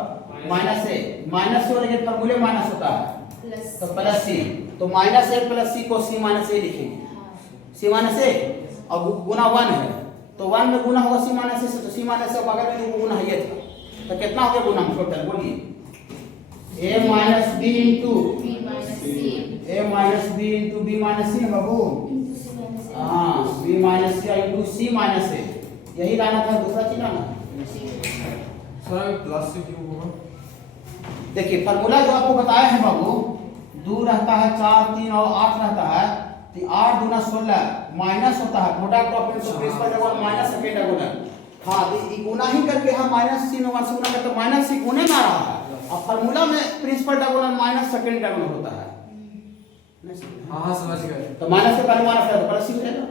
माइनस से और ये फार्मूले माइनस होता है तो प्लस c, तो माइनस a प्लस c को c माइनस a लिखेंगे, c माइनस a और गुना 1 है तो 1 में गुना होगा c माइनस a से, तो c माइनस a बगल में गुना है ये था, तो कितना हो गया गुना टोटल बोलिए, a minus b into b minus c बाबू, हाँ b minus c into c minus a, यही लाना था, दूसरा चीज लाना सर प्लस से क्यों होगा। देखिए फार्मूला जो आपको बताया है बाबू, 2 रहता है 4 3 और 8 रहता है, तो 8 दूना 16 माइनस होता है, product of principal diagonal minus second diagonal, हाँ तो ये गुना ही करके हम माइनस c में 1 से गुना करते, तो माइनस c गुने में आ रहा है, और फार्मूला में principal diagonal minus second diagonal होता है। हाँ समझ गए, तो माइनस के पहले माइनस है तो प्लस c हो जाएगा,